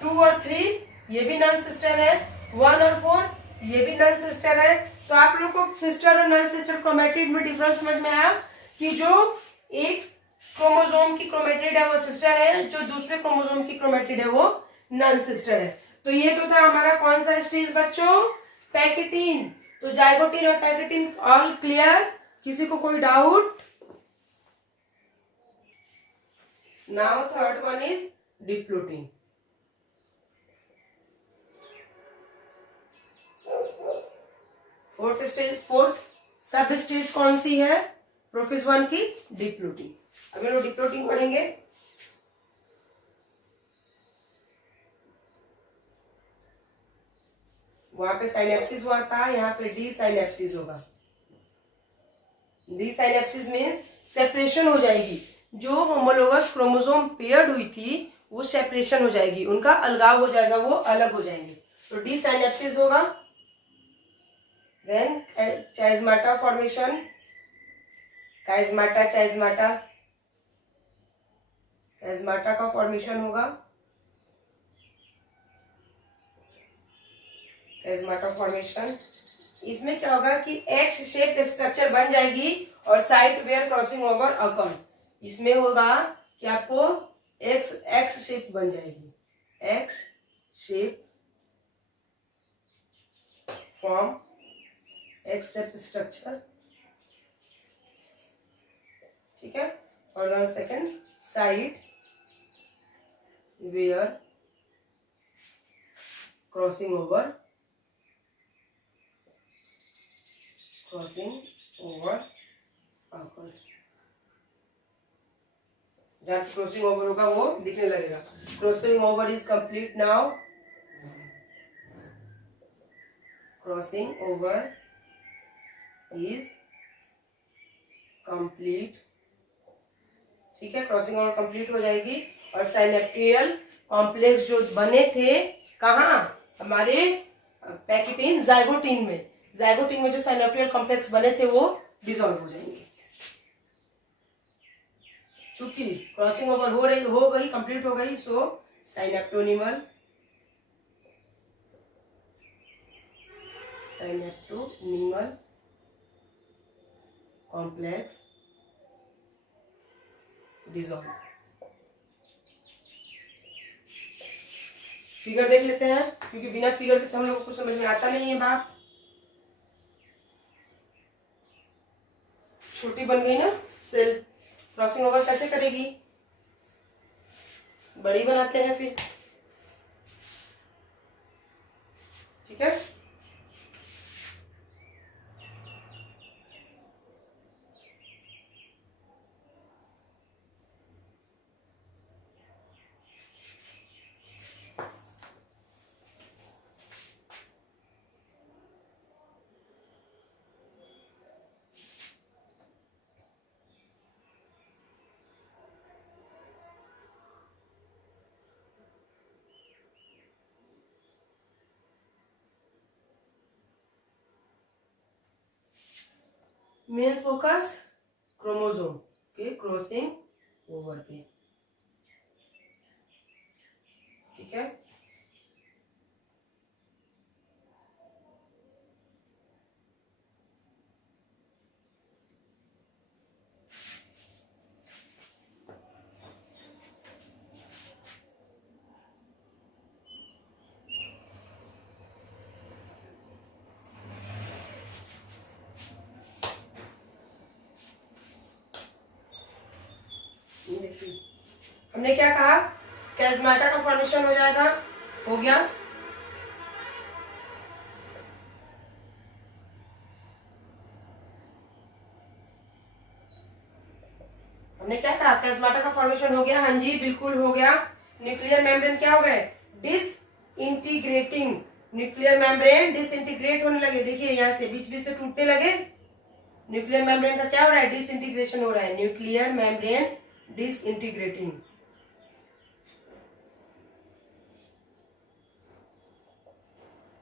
2 और 3 ये भी नॉन सिस्टर है, 1 और 4 ये भी नॉन सिस्टर है। तो आप लोग को सिस्टर और नॉन सिस्टर क्रोमेटिड में डिफरेंस समझ में आया कि जो एक क्रोमोसोम की क्रोमेटिड है वो सिस्टर है, जो दूसरे क्रोमोसोम की क्रोमेटिड है वो नॉन सिस्टर है। तो ये तो था हमारा कौन सा स्टेज बच्चों, पैकेटिन। तो जाइगोटिन और पैकेटिन ऑल क्लियर, किसी को कोई doubt. Now third one is diplotene. Fourth सब स्टेज कौन सी है, प्रोफेज 1 की डिप्लोटिन। अब हम लोग डिप्लोटिन पढ़ेंगे। वहां पे साइनेप्सिस हुआ था, यहाँ पे डी साइनेप्सिस होगा। डी साइनेप्सिस मीन्स सेपरेशन हो जाएगी, जो होमोलोगस क्रोमोसोम पेयर्ड हुई थी वो सेपरेशन हो जाएगी, उनका अलगाव हो जाएगा, वो अलग हो जाएंगे। तो डी साइनेप्सिस होगा। देन चाइज़माटा फॉर्मेशन, काइज़माटा, चाइज़माटा, काइज़माटा का फॉर्मेशन होगा। कैजमाटा फॉर्मेशन। इसमें क्या होगा कि एक्स शेप स्ट्रक्चर बन जाएगी और site where crossing over occur. इसमें होगा कि आपको एक्स शेप बन जाएगी, X shape form, X shape structure, ठीक है। और second side where crossing over occur, जहां क्रॉसिंग ओवर होगा वो दिखने लगेगा। Crossing over is complete now, crossing over is complete, ठीक है। क्रॉसिंग ओवर कंप्लीट हो जाएगी और साइनेप्टियल कॉम्प्लेक्स जो बने थे कहाँ, हमारे पैकेटिन जाइगोटिन में, जाइगोटिन में जो साइनेप्टियल कॉम्प्लेक्स बने थे वो डिसॉल्व हो जाएंगे। चूंकि क्रॉसिंग ओवर हो गई, कंप्लीट हो गई, सो साइनेप्टोनिमल कॉम्प्लेक्स डिसॉल्व। फिगर देख लेते हैं, क्योंकि बिना फिगर के तो हम लोग को कुछ समझ में आता नहीं है बात। छोटी बन गई ना सेल, क्रॉसिंग ओवर कैसे करेगी, बड़ी बनाते हैं फिर, ठीक है। मेन फोकस क्रोमोसोम के क्रॉसिंग ओवर पे, ठीक है। देखिए हमने क्या कहा, कैजमाटा का फॉर्मेशन हो जाएगा, हो गया। हमने क्या कहा, कैजमाटा का फॉर्मेशन हो गया, हाँ जी बिल्कुल हो गया। न्यूक्लियर मेम्ब्रेन क्या हो गए, डिसइंटीग्रेटिंग, न्यूक्लियर मेम्ब्रेन डिसइंटीग्रेट होने लगे, देखिए यहाँ से बीच बीच से टूटने लगे। न्यूक्लियर मेम्ब्रेन का क्या हो रहा है, डिसइंटीग्रेशन हो रहा है, nuclear membrane disintegrating.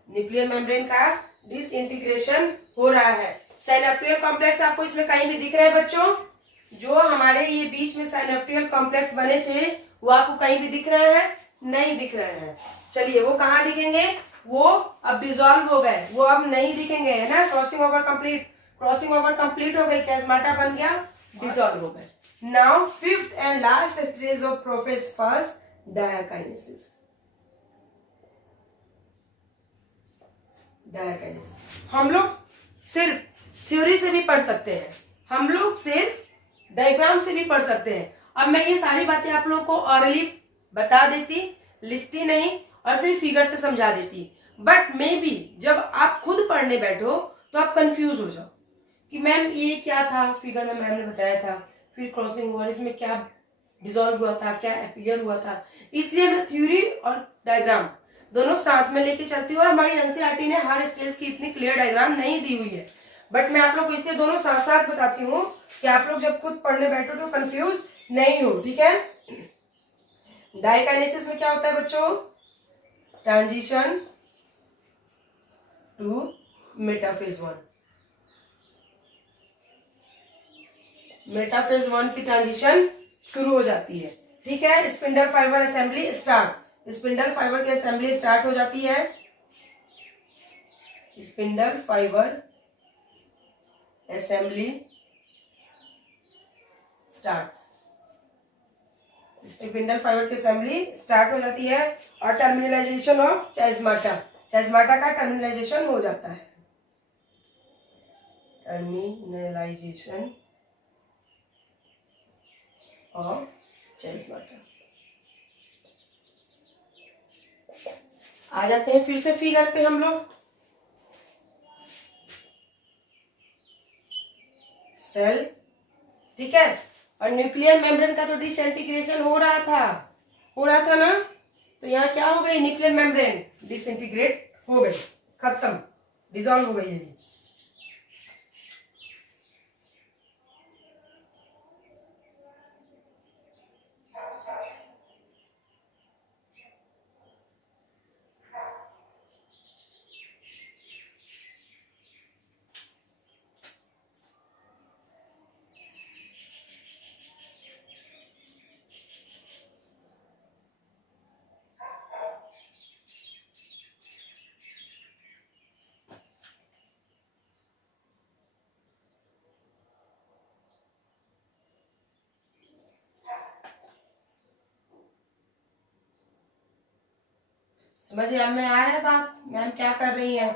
Nuclear membrane का डिसइंटीग्रेशन हो रहा है। साइनेप्टियल कॉम्प्लेक्स आपको इसमें कहीं भी दिख रहा है बच्चों, जो हमारे ये बीच में साइनेप्टियल कॉम्प्लेक्स बने थे वो आपको कहीं भी दिख रहे हैं, नहीं दिख रहे हैं। चलिए वो कहाँ दिखेंगे, वो अब डिसॉल्व हो गए, वो अब नहीं दिखेंगे, है ना। Crossing over complete, crossing over complete हो गई, कैजमाटा बन गया, डिसॉल्व हो गए। Now fifth and last stage of prophase first diakinesis. Diakinesis हम लोग सिर्फ थ्योरी से भी पढ़ सकते हैं, हम लोग सिर्फ डायग्राम से भी पढ़ सकते हैं। अब मैं ये सारी बातें आप लोगों को ऑरली बता देती, लिखती नहीं और सिर्फ फिगर से समझा देती, बट मे बी जब आप खुद पढ़ने बैठो तो आप कंफ्यूज हो जाओ कि मैम ये क्या था, फिगर में मैम ने बताया था, फिर क्रॉसिंग ओवर इसमें क्या डिसॉल्व हुआ था, क्या अपीयर हुआ था। इसलिए मैं थ्योरी और डायग्राम दोनों साथ में लेके चलती हूँ। और हमारी एनसीईआरटी ने हर स्टेज की इतनी क्लियर डायग्राम नहीं दी हुई है, बट मैं आप लोग को इसलिए दोनों साथ साथ बताती हूँ कि आप लोग जब खुद पढ़ने बैठो तो कंफ्यूज नहीं हो, ठीक है। डायकाइनेसिस में क्या होता है बच्चों, transition to metaphase one, metaphase one की ट्रांजिशन शुरू हो जाती है, ठीक है। Spindle fibre assembly start, spindle fibre की असेंबली स्टार्ट हो जाती है। Spindle fibre assembly starts. Spindle fibre की असेंबली स्टार्ट हो जाती है और टर्मिनलाइजेशन ऑफ चाइज़माटा, चाइज़माटा का टर्मिनलाइजेशन हो जाता है। Terminalisation of चाइज़माटा। आ जाते हैं फिर से फिगर पे हम लोग। सेल, ठीक है, और न्यूक्लियर मेम्ब्रेन का तो डिसइंटीग्रेशन हो रहा था ना, तो यहाँ क्या हो गई, न्यूक्लियर मेम्ब्रेन डिसइंटीग्रेट हो गई, खत्म, डिसॉल्व हो गई है। समझ में आ रहा है बात, मैम क्या कर रही है,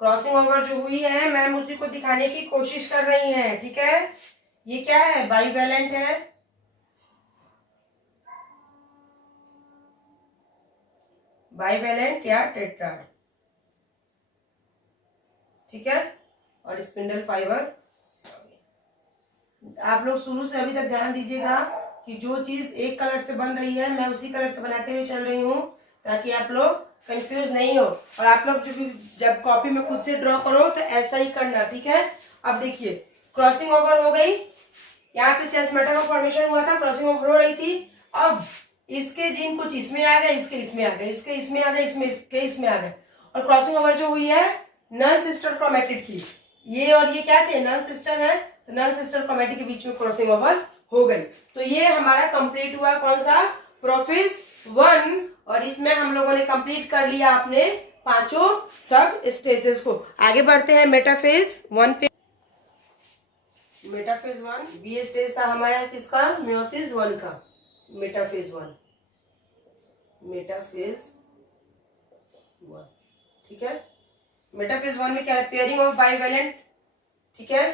क्रॉसिंग ओवर जो हुई है मैम उसी को दिखाने की कोशिश कर रही हैं, ठीक है। ये क्या है, बाईवैलेंट है, बाईवैलेंट या टेट्राड, ठीक है। और स्पिंडल फाइबर, आप लोग शुरू से अभी तक ध्यान दीजिएगा कि जो चीज एक कलर से बन रही है मैं उसी कलर से बनाते हुए चल रही हूँ, ताकि आप लोग कंफ्यूज नहीं हो। और आप लोग जब कॉपी में खुद से ड्रॉ करो तो ऐसा ही करना, ठीक है। अब देखिए क्रॉसिंग ओवर हो गई, यहाँ पे चाइज़माटा का फॉर्मेशन हुआ था, क्रॉसिंग ओवर हो रही थी। अब इसके जीन कुछ इसमें आ गए, इसके इसमें आ गए, इसके इसमें आ गए, इसके इसमें आ गए, और क्रॉसिंग ओवर जो हुई है नन सिस्टर क्रोमेटिड की, ये और ये क्या थे, नन सिस्टर है, तो नन सिस्टर क्रोमेटिड के बीच में क्रॉसिंग ओवर हो गई। तो ये हमारा कंप्लीट हुआ कौन सा, प्रोफेज 1, और इसमें हम लोगों ने कंप्लीट कर लिया अपने पांचों सब स्टेजेस को। आगे बढ़ते हैं मेटाफेज 1 पे। मेटाफेज 1 बी स्टेज था हमारा किसका, मियोसिस 1 का, मेटाफेज 1, मेटाफेज 1, ठीक है। मेटाफेज 1 में क्या है, पेयरिंग ऑफ बाईवैलेंट, ठीक है,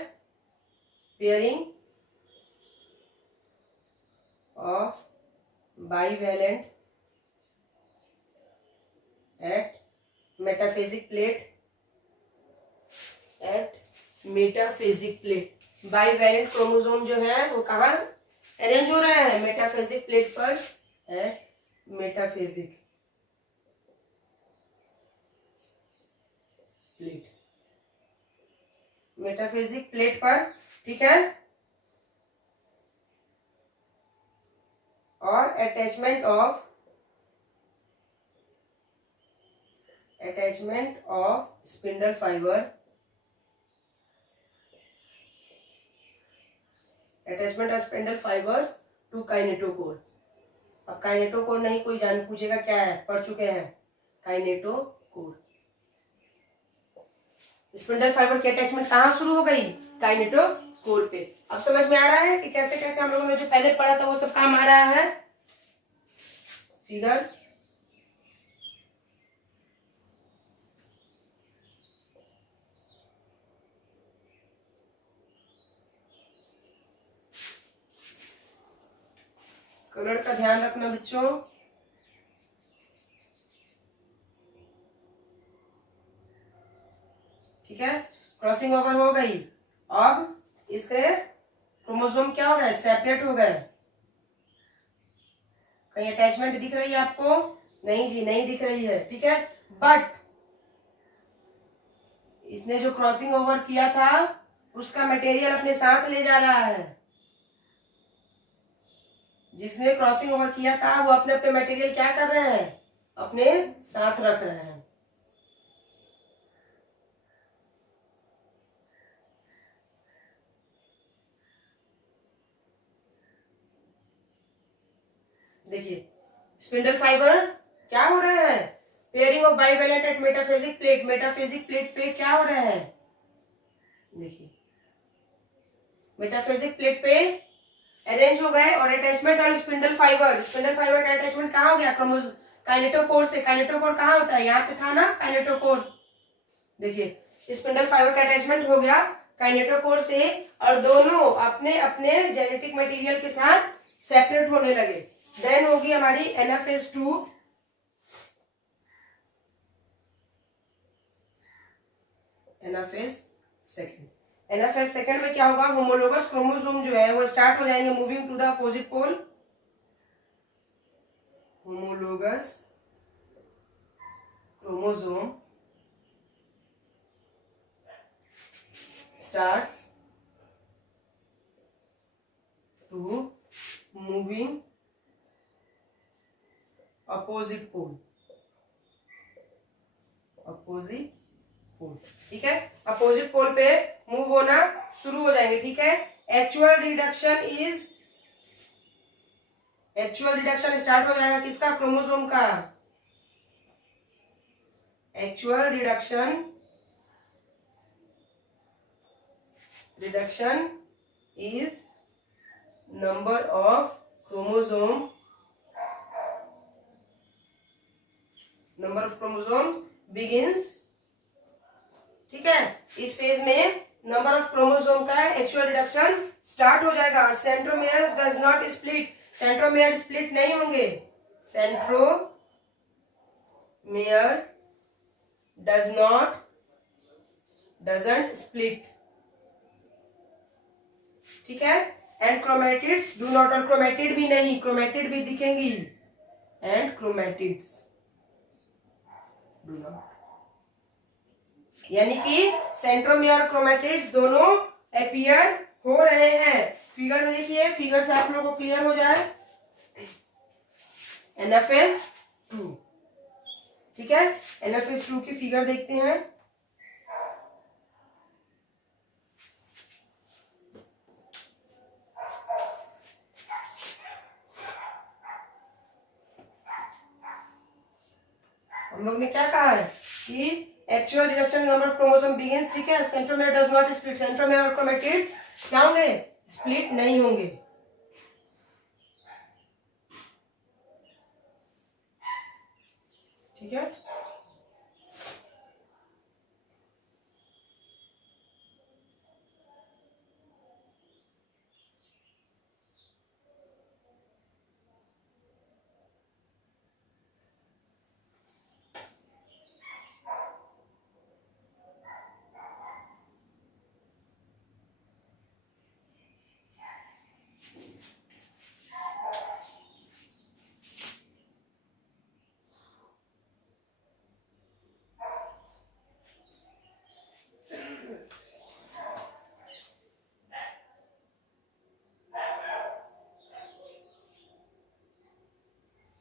pairing of bivalent at metaphasic plate, at metaphasic plate. Bivalent chromosome जो है वो कहाँ अरेंज हो रहा है, मेटाफेजिक प्लेट पर, at metaphasic plate, metaphasic plate पर, ठीक है। और attachment of spindle fibre, attachment of spindle fibres to kinetochore. अब काइनेटोकोर नहीं कोई जान पूछेगा क्या है, पढ़ चुके हैं, काइनेटोकोर। स्पिंडल फाइबर की अटैचमेंट कहाँ शुरू हो गई, काइनेटोकोर पे। अब समझ में आ रहा है कि कैसे कैसे हम लोगों ने जो पहले पढ़ा था वो सब काम आ रहा है। फिगर कलर का ध्यान रखना बच्चों, ठीक है। क्रॉसिंग ओवर हो गई, अब इसके क्रोमोसोम क्या हो गए, सेपरेट हो गए। कहीं अटैचमेंट दिख रही है आपको, नहीं जी नहीं दिख रही है, ठीक है। बट इसने जो क्रॉसिंग ओवर किया था उसका मटेरियल अपने साथ ले जा रहा है, जिसने क्रॉसिंग ओवर किया था वो अपने अपने मटेरियल क्या कर रहे हैं, अपने साथ रख रहे हैं। देखिए स्पिंडल फाइबर क्या हो रहे हैं, pairing of bivalent at metaphasic plate, metaphasic plate पे क्या हो रहा है, देखिए मेटाफेजिक प्लेट पे अरेंज हो गए और अटैचमेंट और स्पिंडल फाइबर, स्पिंडल फाइबर का अटैचमेंट कहाँ हो गया, काइनेटोकोर से। काइनेटोकोर कहाँ होता है, यहाँ पे था ना काइनेटोकोर, देखिए स्पिंडल फाइबर का अटैचमेंट हो गया काइनेटोकोर से और दोनों अपने अपने जेनेटिक मटेरियल के साथ सेपरेट होने लगे। देन होगी हमारी anaphase 2, anaphase second. Anaphase second में क्या होगा, होमोलोगस क्रोमोसोम जो है वो स्टार्ट हो जाएंगे moving to the opposite pole, homologous chromosome starts to moving opposite pole, opposite pole, ठीक है, अपोजिट पोल पे मूव होना शुरू हो जाएंगे, ठीक है। एक्चुअल रिडक्शन स्टार्ट हो जाएगा किसका, क्रोमोसोम का। Actual reduction is number of chromosome begins, ठीक है। इस फेज में नंबर ऑफ क्रोमोसोम का एक्चुअल रिडक्शन स्टार्ट हो जाएगा और centromere does not split, centromere split नहीं होंगे, सेंट्रोमेयर डजंट स्प्लिट, ठीक है। एंड क्रोमेटिड्स डू नॉट, और क्रोमेटिड भी नहीं, क्रोमेटिड भी दिखेंगी, एंड क्रोमेटिड्स डू नॉट, यानी कि सेंट्रोमियर और क्रोमेटिड्स दोनों अपीयर हो रहे हैं। फिगर में देखिए, फिगर से आप लोगों को क्लियर हो जाए, एनाफेज 2, ठीक है। एनाफेज 2 की फिगर देखते हैं। हम लोग ने क्या कहा है कि actual reduction number of chromosome begins, ठीक है। Centromere does not split, centromere और क्रोमेटिड्स क्या होंगे, स्प्लिट नहीं होंगे, ठीक है।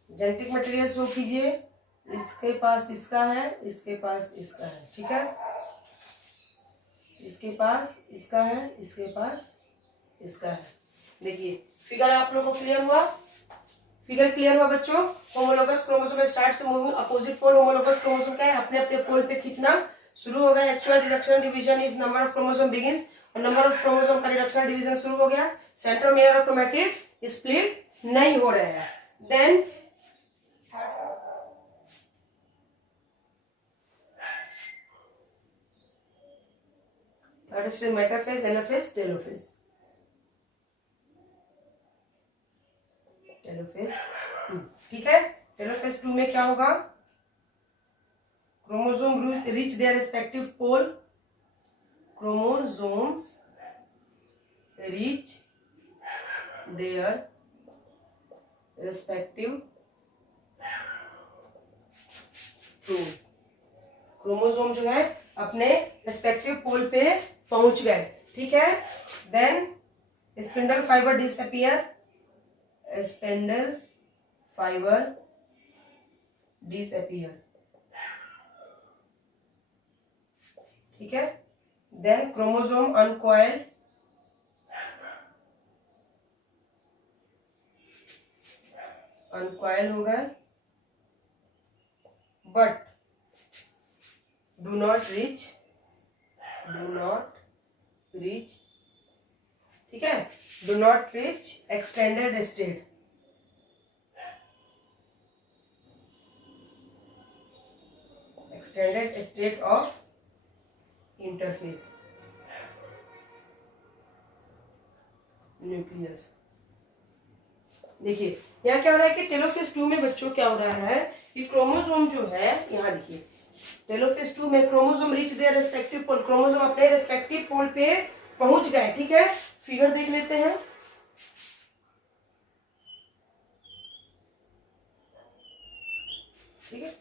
जेनेटिक मटेरियल शो कीजिए, इसके पास इसका है, इसके पास इसका है, ठीक है। इसके पास इसका है, इसके पास इसका है। देखिए फिगर आप लोगों को क्लियर हुआ, फिगर क्लियर हुआ बच्चों। Homologous chromosome start to move opposite pole, homologous chromosome क्या है, अपने अपने पोल पे खींचना शुरू हो गया। Actual reduction division is number of chromosome begins, और नंबर ऑफ क्रोमोसोम का रिडक्शन डिवीजन शुरू हो गया। सेंट्रोमेयर और क्रोमेटिड स्प्लिट नहीं हो रहे हैं। Then third stage metaphase, anaphase, telophase. Telophase 2, ठीक है। टेलोफेज 2 में क्या होगा, chromosome reach their respective pole, chromosomes reach their respective pole, chromosome जो है अपने रिस्पेक्टिव पोल पे पहुंच गए, ठीक है। Then spindle fibre disappear, spindle fibre disappear, ठीक है। देन क्रोमोसोम अनकॉइल, अनकॉइल हो गए, but do not reach, ठीक है, do not reach extended state, of interface nucleus. देखिए यहाँ क्या हो रहा है कि टेलोफेज 2 में बच्चों क्या हो रहा है कि क्रोमोसोम जो है, यहाँ देखिए टेलोफेज 2 में chromosome reach their respective pole, chromosome अपने रेस्पेक्टिव पोल पे पहुंच गए, ठीक है। फिगर देख लेते हैं, ठीक है।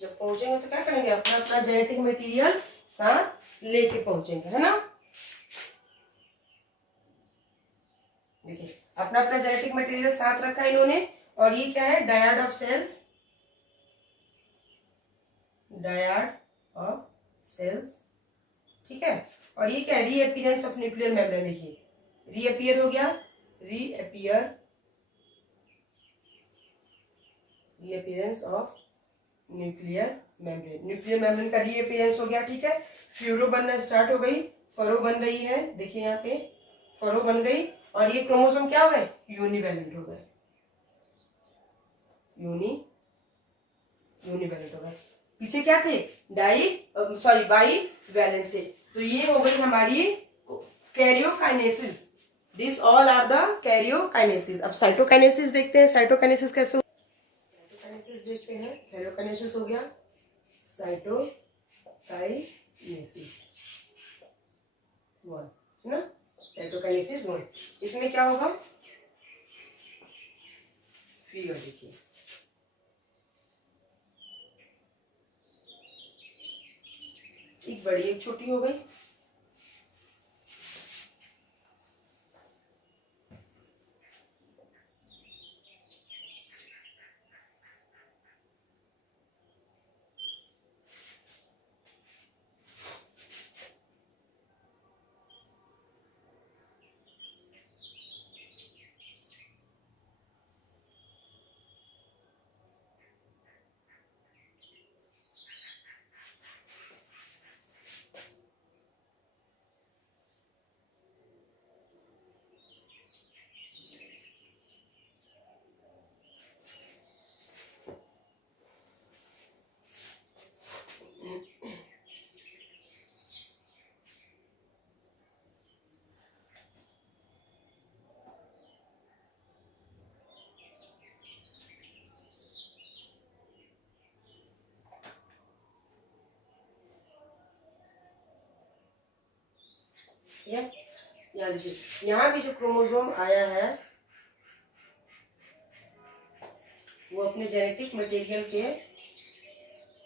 जब पहुंचेंगे तो क्या करेंगे, अपना अपना जेनेटिक मटेरियल साथ लेके पहुंचेंगे, है ना। देखिए अपना अपना जेनेटिक मटेरियल साथ रखा इन्होंने, और ये क्या है, डायड ऑफ सेल्स, ठीक है। और ये क्या है, रीअपीयरेंस ऑफ न्यूक्लियर मेम्ब्रेन। देखिए रीअपीयर हो गया, रीअपीयरेंस ऑफ न्यूक्लियर मेम्ब्रेन का रीअपीयरेंस हो गया, ठीक है। फ्यूरो बनना स्टार्ट हो गई, फरो बन रही है, देखिए यहाँ पे फरो बन गई, और ये क्रोमोसोम क्या हो गए, यूनिवैलेंट हो गए, यूनिवैलेंट हो गए। पीछे क्या थे, बाई वैलेंट थे। तो ये हो गई हमारी karyokinesis, this all are the karyokinesis. अब साइटोकाइनेसिस देखते हैं, साइटोकाइनेसिस कैसे, साइटोकाइनेसिस देखते हैं। कैरियोकाइनेसिस हो गया, साइटोकाइनेसिस 1 है ना, साइटोकाइनेसिस 1। इसमें क्या होगा, फिगर देखिए, एक बड़ी एक छोटी हो गई। यहाँ भी जो क्रोमोसोम आया है वो अपने जेनेटिक मटेरियल के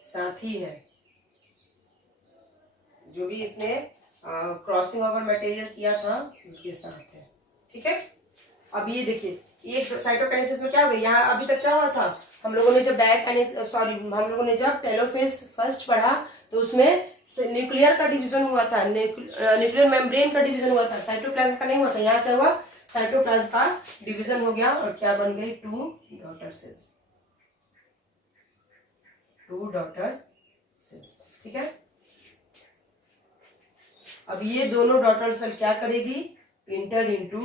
साथ ही है, जो भी इसने क्रॉसिंग ओवर मटेरियल किया था उसके साथ है, ठीक है। अब ये देखिए, ये साइटोकाइनेसिस में क्या हो गया, यहाँ अभी तक क्या हुआ था, हम लोगों ने जब हम लोगों ने जब टेलोफेज फर्स्ट पढ़ा तो उसमें न्यूक्लियर का डिवीजन हुआ था, न्यूक्लियर मेम्ब्रेन का डिवीजन हुआ था, साइटोप्लाज्म का नहीं हुआ था। यहाँ क्या हुआ, साइटोप्लाज्म का डिवीजन हो गया और क्या बन गई, 2 डॉटर सेल्स, ठीक है। अब ये दोनों डॉटर सेल क्या करेगी, इंटर इंटू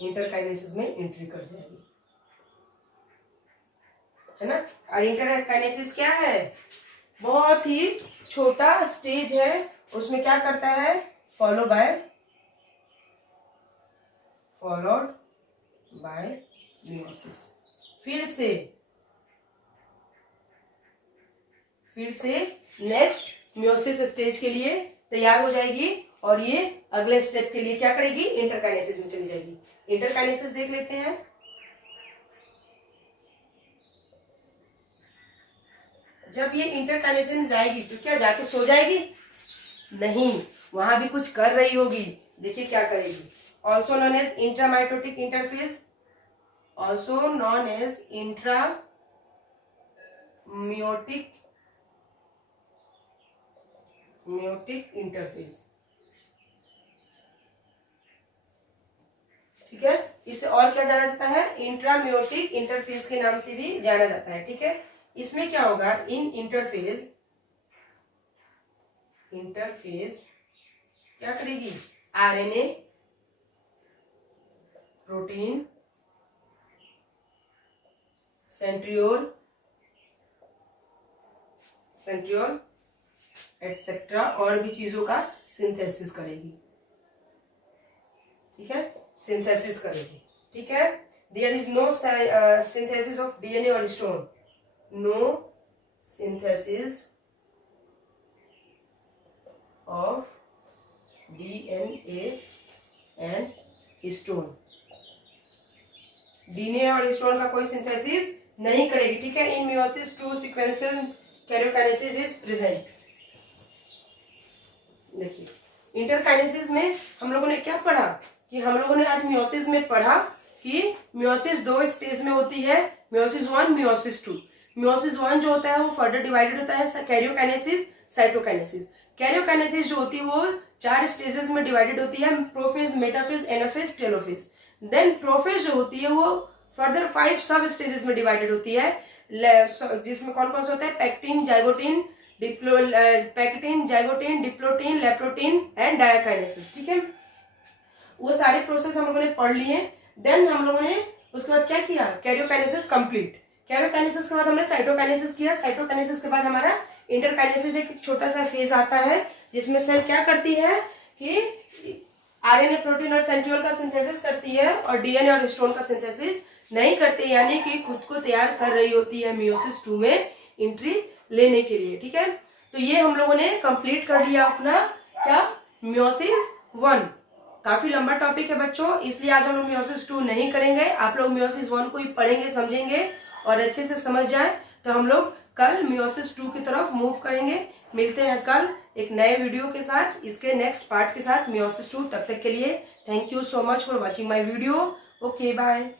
इंटरकाइनेसिस में एंट्री कर जाएगी, है ना। और इंटरकाइनेसिस क्या है, बहुत ही छोटा स्टेज है, उसमें क्या करता है, फॉलोड बाय मियोसिस। फिर से फिर से नेक्स्ट मियोसिस स्टेज के लिए तैयार हो जाएगी और ये अगले स्टेप के लिए क्या करेगी, इंटरकाइनेसिस में चली जाएगी। इंटरकाइनेसिस देख लेते हैं। जब ये इंटरकाइनेसिस में जाएगी तो क्या जाके सो जाएगी? नहीं, वहां भी कुछ कर रही होगी। देखिए क्या करेगी। Also known as intramitotic interphase, also known as intrameiotic interphase. ठीक है, इसे और क्या जाना जाता है? इंट्रामियोटिक इंटरफेज के नाम से भी जाना जाता है। ठीक है, इसमें क्या होगा, इन इंटरफेज क्या करेगी, आरएनए, प्रोटीन, सेंट्रियोल एटसेट्रा और भी चीजों का सिंथेसिस करेगी। ठीक है, सिंथेसिस करेगी। ठीक है, there is no synthesis of DNA और histone, no synthesis of DNA and histone. DNA और हिस्टोन का कोई सिंथेसिस नहीं करेगी। ठीक है, in meiosis 2 sequential karyokinesis is present. देखिए, इंटरकाइनेसिस में हम लोगों ने क्या पढ़ा कि हम लोगों ने आज मियोसिस में पढ़ा कि मियोसिस 2 स्टेज में होती है, मियोसिस 1, मियोसिस 2। मियोसिस 1 जो होता है वो फर्दर डिवाइडेड होता है कैरियोकाइनेसिस, साइटोकाइनेसिस। कैरियोकाइनेसिस जो होती है वो 4 स्टेजेस में डिवाइडेड होती है, prophase, metaphase, anaphase, telophase. Then prophase जो होती है वो फर्दर 5 सब स्टेजेस में डिवाइडेड होती है, जिसमें कौन कौन से होता है, पैक्टिन, जाइगोटिन, डिप्लोटिन, लेप्रोटीन एंड डायाकाइनेसिस। ठीक है, वो सारे प्रोसेस हम लोगों ने पढ़ लिए। देन हम लोगों ने उसके बाद क्या किया, कैरियोकाइनेसिस कंप्लीट। कैरियोकाइनेसिस के बाद हमने साइटोकाइनेसिस किया। साइटोकाइनेसिस के बाद हमारा इंटरकाइनेसिस, एक छोटा सा फेज आता है जिसमें सेल क्या करती है कि आरएनए, प्रोटीन और सेंट्रियोल का सिंथेसिस करती है और डीएनए और हिस्टोन का सिंथेसिस नहीं करती, यानी कि खुद को तैयार कर रही होती है मियोसिस 2 में एंट्री लेने के लिए। ठीक है, तो ये हम लोगों ने कंप्लीट कर लिया अपना क्या, मियोसिस 1। काफी लंबा टॉपिक है बच्चों, इसलिए आज हम लोग मियोसिस 2 नहीं करेंगे। आप लोग मियोसिस 1 को ही पढ़ेंगे, समझेंगे और अच्छे से समझ जाए तो हम लोग कल मियोसिस 2 की तरफ मूव करेंगे। मिलते हैं कल एक नए वीडियो के साथ, इसके नेक्स्ट पार्ट के साथ, मियोसिस 2। तब तक के लिए thank you so much for watching my video. Okay, bye.